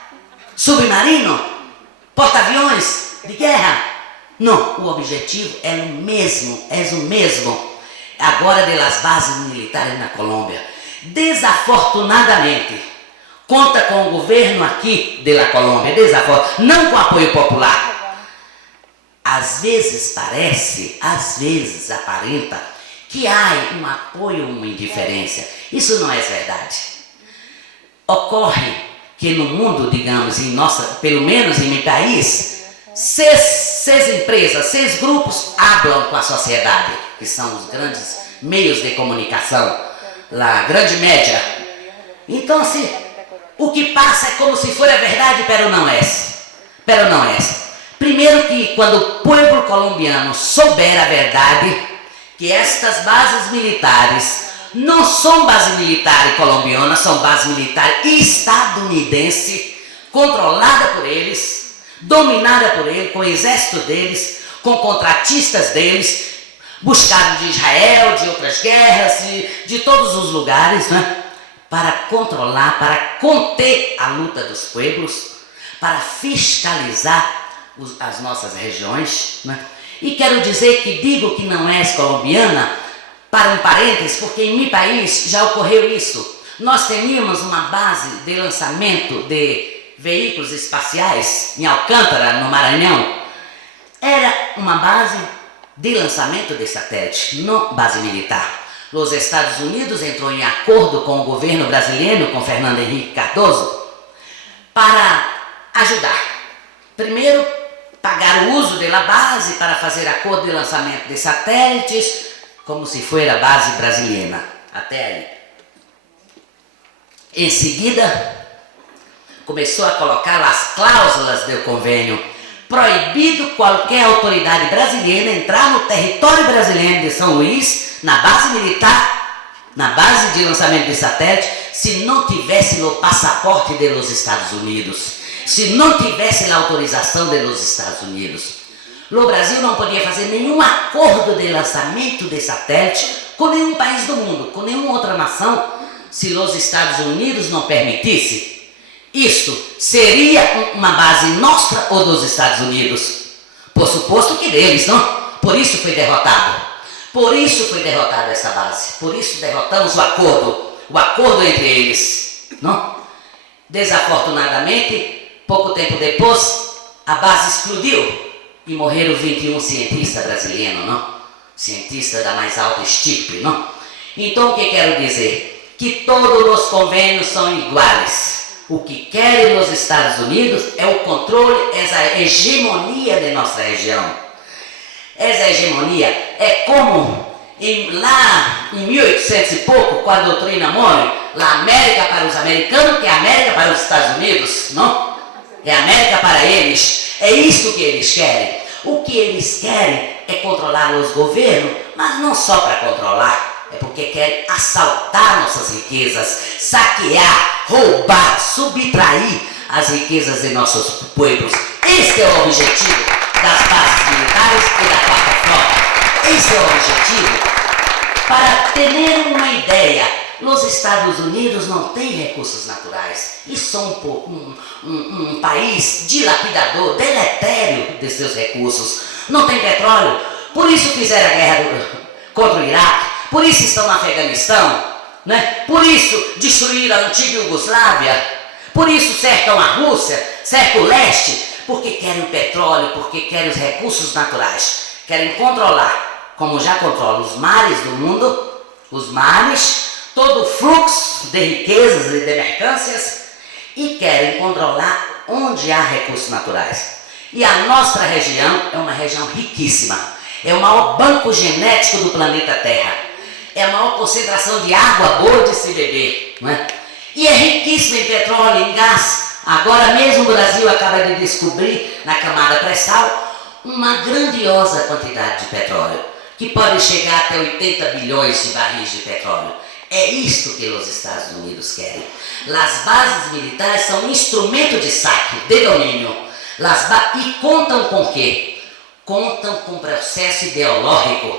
submarino, porta-aviões de guerra. Não, o objetivo é o mesmo. Agora das bases militares na Colômbia. Desafortunadamente, conta com o governo aqui da Colômbia, não com apoio popular. Às vezes parece, às vezes aparenta que há um apoio, uma indiferença. Isso não é verdade. Ocorre que no mundo, digamos, pelo menos em meu país, seis empresas, 6 grupos falam com a sociedade, que são os grandes meios de comunicação, a grande média. Então, assim, o que passa é como se fosse a verdade, pero não é. Primeiro que quando o povo colombiano souber a verdade, que estas bases militares não são bases militares colombianas, são bases militares estadunidenses, controladas por eles, dominadas por eles, com o exército deles, com contratistas deles, buscados de Israel, de outras guerras, de todos os lugares, né? Para controlar, para conter a luta dos pueblos, para fiscalizar as nossas regiões, né? E quero dizer que digo que não é colombiana, para um parênteses, porque em meu país já ocorreu isso. Nós teníamos uma base de lançamento de veículos espaciais em Alcântara, no Maranhão. Era uma base de lançamento de satélite, não base militar. Os Estados Unidos entrou em acordo com o governo brasileiro, com Fernando Henrique Cardoso, para ajudar. Primeiro, pagar o uso da base para fazer acordo de lançamento de satélites, como se fosse a base brasileira, até aí. Em seguida, começou a colocar as cláusulas do convênio, proibido qualquer autoridade brasileira entrar no território brasileiro de São Luís, na base militar, na base de lançamento de satélite, se não tivesse o passaporte dos Estados Unidos, se não tivesse a autorização dos Estados Unidos. O Brasil não podia fazer nenhum acordo de lançamento de satélite com nenhum país do mundo, com nenhuma outra nação, se os Estados Unidos não permitissem. Isto seria uma base nossa ou dos Estados Unidos? Por suposto que deles, não? Por isso foi derrotado. Por isso foi derrotada essa base. Por isso derrotamos o acordo entre eles, não? Desafortunadamente, pouco tempo depois, a base explodiu e morreram 21 cientistas brasileiros, não? Cientistas da mais alta estirpe, não? Então, o que quero dizer? Que todos os convênios são iguais. O que querem os Estados Unidos é o controle, essa hegemonia de nossa região. Essa hegemonia é como lá em 1800 e pouco, quando a doutrina Monroe, a América para os americanos, que é a América para os Estados Unidos, não? É a América para eles. É isso que eles querem. O que eles querem é controlar os governos, mas não só para controlar. É porque querem assaltar nossas riquezas, saquear, roubar, subtrair as riquezas de nossos pueblos. Este é o objetivo das bases militares e da quarta frota. Esse é o objetivo. Para ter uma ideia, os Estados Unidos não têm recursos naturais e são um país dilapidador, deletério de seus recursos. Não tem petróleo, por isso fizeram a guerra contra o Iraque. Por isso estão no Afeganistão, né? Por isso destruíram a antiga Iugoslávia, por isso cercam a Rússia, cercam o leste, porque querem o petróleo, porque querem os recursos naturais, querem controlar, como já controlam os mares do mundo, os mares, todo o fluxo de riquezas e de mercâncias, e querem controlar onde há recursos naturais. E a nossa região é uma região riquíssima, é o maior banco genético do planeta Terra. É a maior concentração de água boa de se beber, não é? E é riquíssimo em petróleo, em gás. Agora mesmo o Brasil acaba de descobrir, na camada pré-sal, uma grandiosa quantidade de petróleo, que pode chegar até 80 bilhões de barris de petróleo. É isto que os Estados Unidos querem. As bases militares são um instrumento de saque, de domínio. E contam com o quê? Contam com processo ideológico.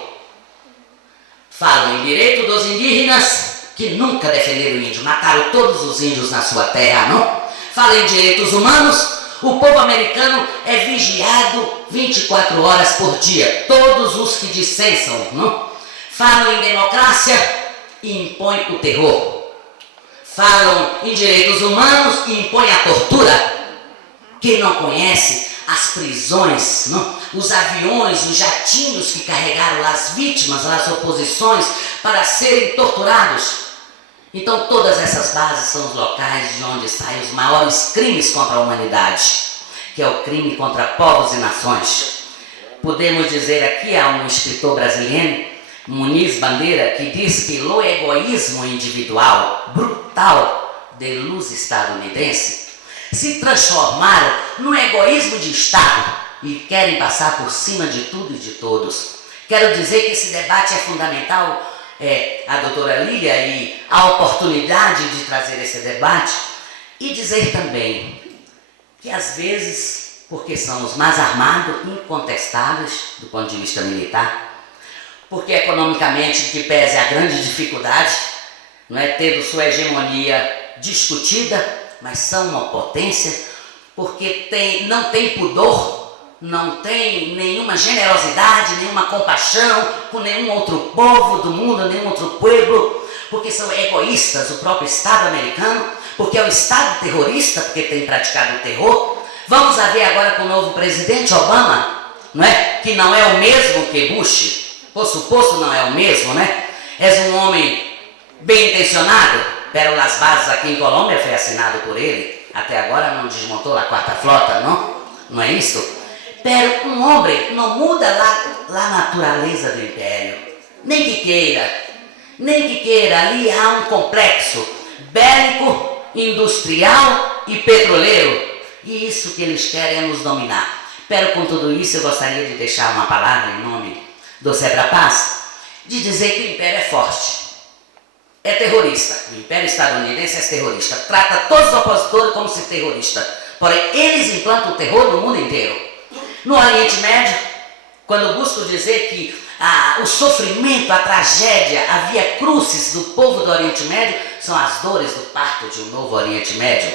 Falam em direito dos indígenas, que nunca defenderam o índio, mataram todos os índios na sua terra, não? Falam em direitos humanos, o povo americano é vigiado 24 horas por dia, todos os que dissensam, não? Falam em democracia e impõem o terror. Falam em direitos humanos e impõem a tortura. Quem não conhece as prisões, não? Os aviões, os jatinhos que carregaram as vítimas, as oposições, para serem torturados. Então todas essas bases são os locais de onde saem os maiores crimes contra a humanidade, que é o crime contra povos e nações. Podemos dizer aqui, há um escritor brasileiro, Muniz Bandeira, que diz que o egoísmo individual brutal de luz estadunidense se transformaram no egoísmo de Estado e querem passar por cima de tudo e de todos. Quero dizer que esse debate é fundamental, a doutora Lília, e a oportunidade de trazer esse debate, e dizer também que às vezes, porque são os mais armados, incontestáveis do ponto de vista militar, porque economicamente, que pese a grande dificuldade, não é, tendo sua hegemonia discutida, mas são uma potência, porque não tem pudor, não tem nenhuma generosidade, nenhuma compaixão com nenhum outro povo do mundo, nenhum outro povo, porque são egoístas, o próprio Estado americano, porque é o Estado terrorista, porque tem praticado o terror. Vamos ver agora com o novo presidente Obama, não é? Que não é o mesmo que Bush, por suposto não é o mesmo, né? És um homem bem intencionado, pero as bases aqui em Colômbia foi assinado por ele, até agora não desmontou a quarta flota, não? Não é isso? Pero um homem não muda a natureza do império, nem que queira, ali há um complexo bélico, industrial e petroleiro, e isso que eles querem é nos dominar. Pero com tudo isso eu gostaria de deixar uma palavra em nome do Sebra Paz, de dizer que o império é forte, é terrorista, o império estadunidense é terrorista, trata todos os opositores como se terrorista, porém eles implantam o terror no mundo inteiro. No Oriente Médio, quando busco dizer que o sofrimento, a tragédia, havia cruzes do povo do Oriente Médio, são as dores do parto de um novo Oriente Médio.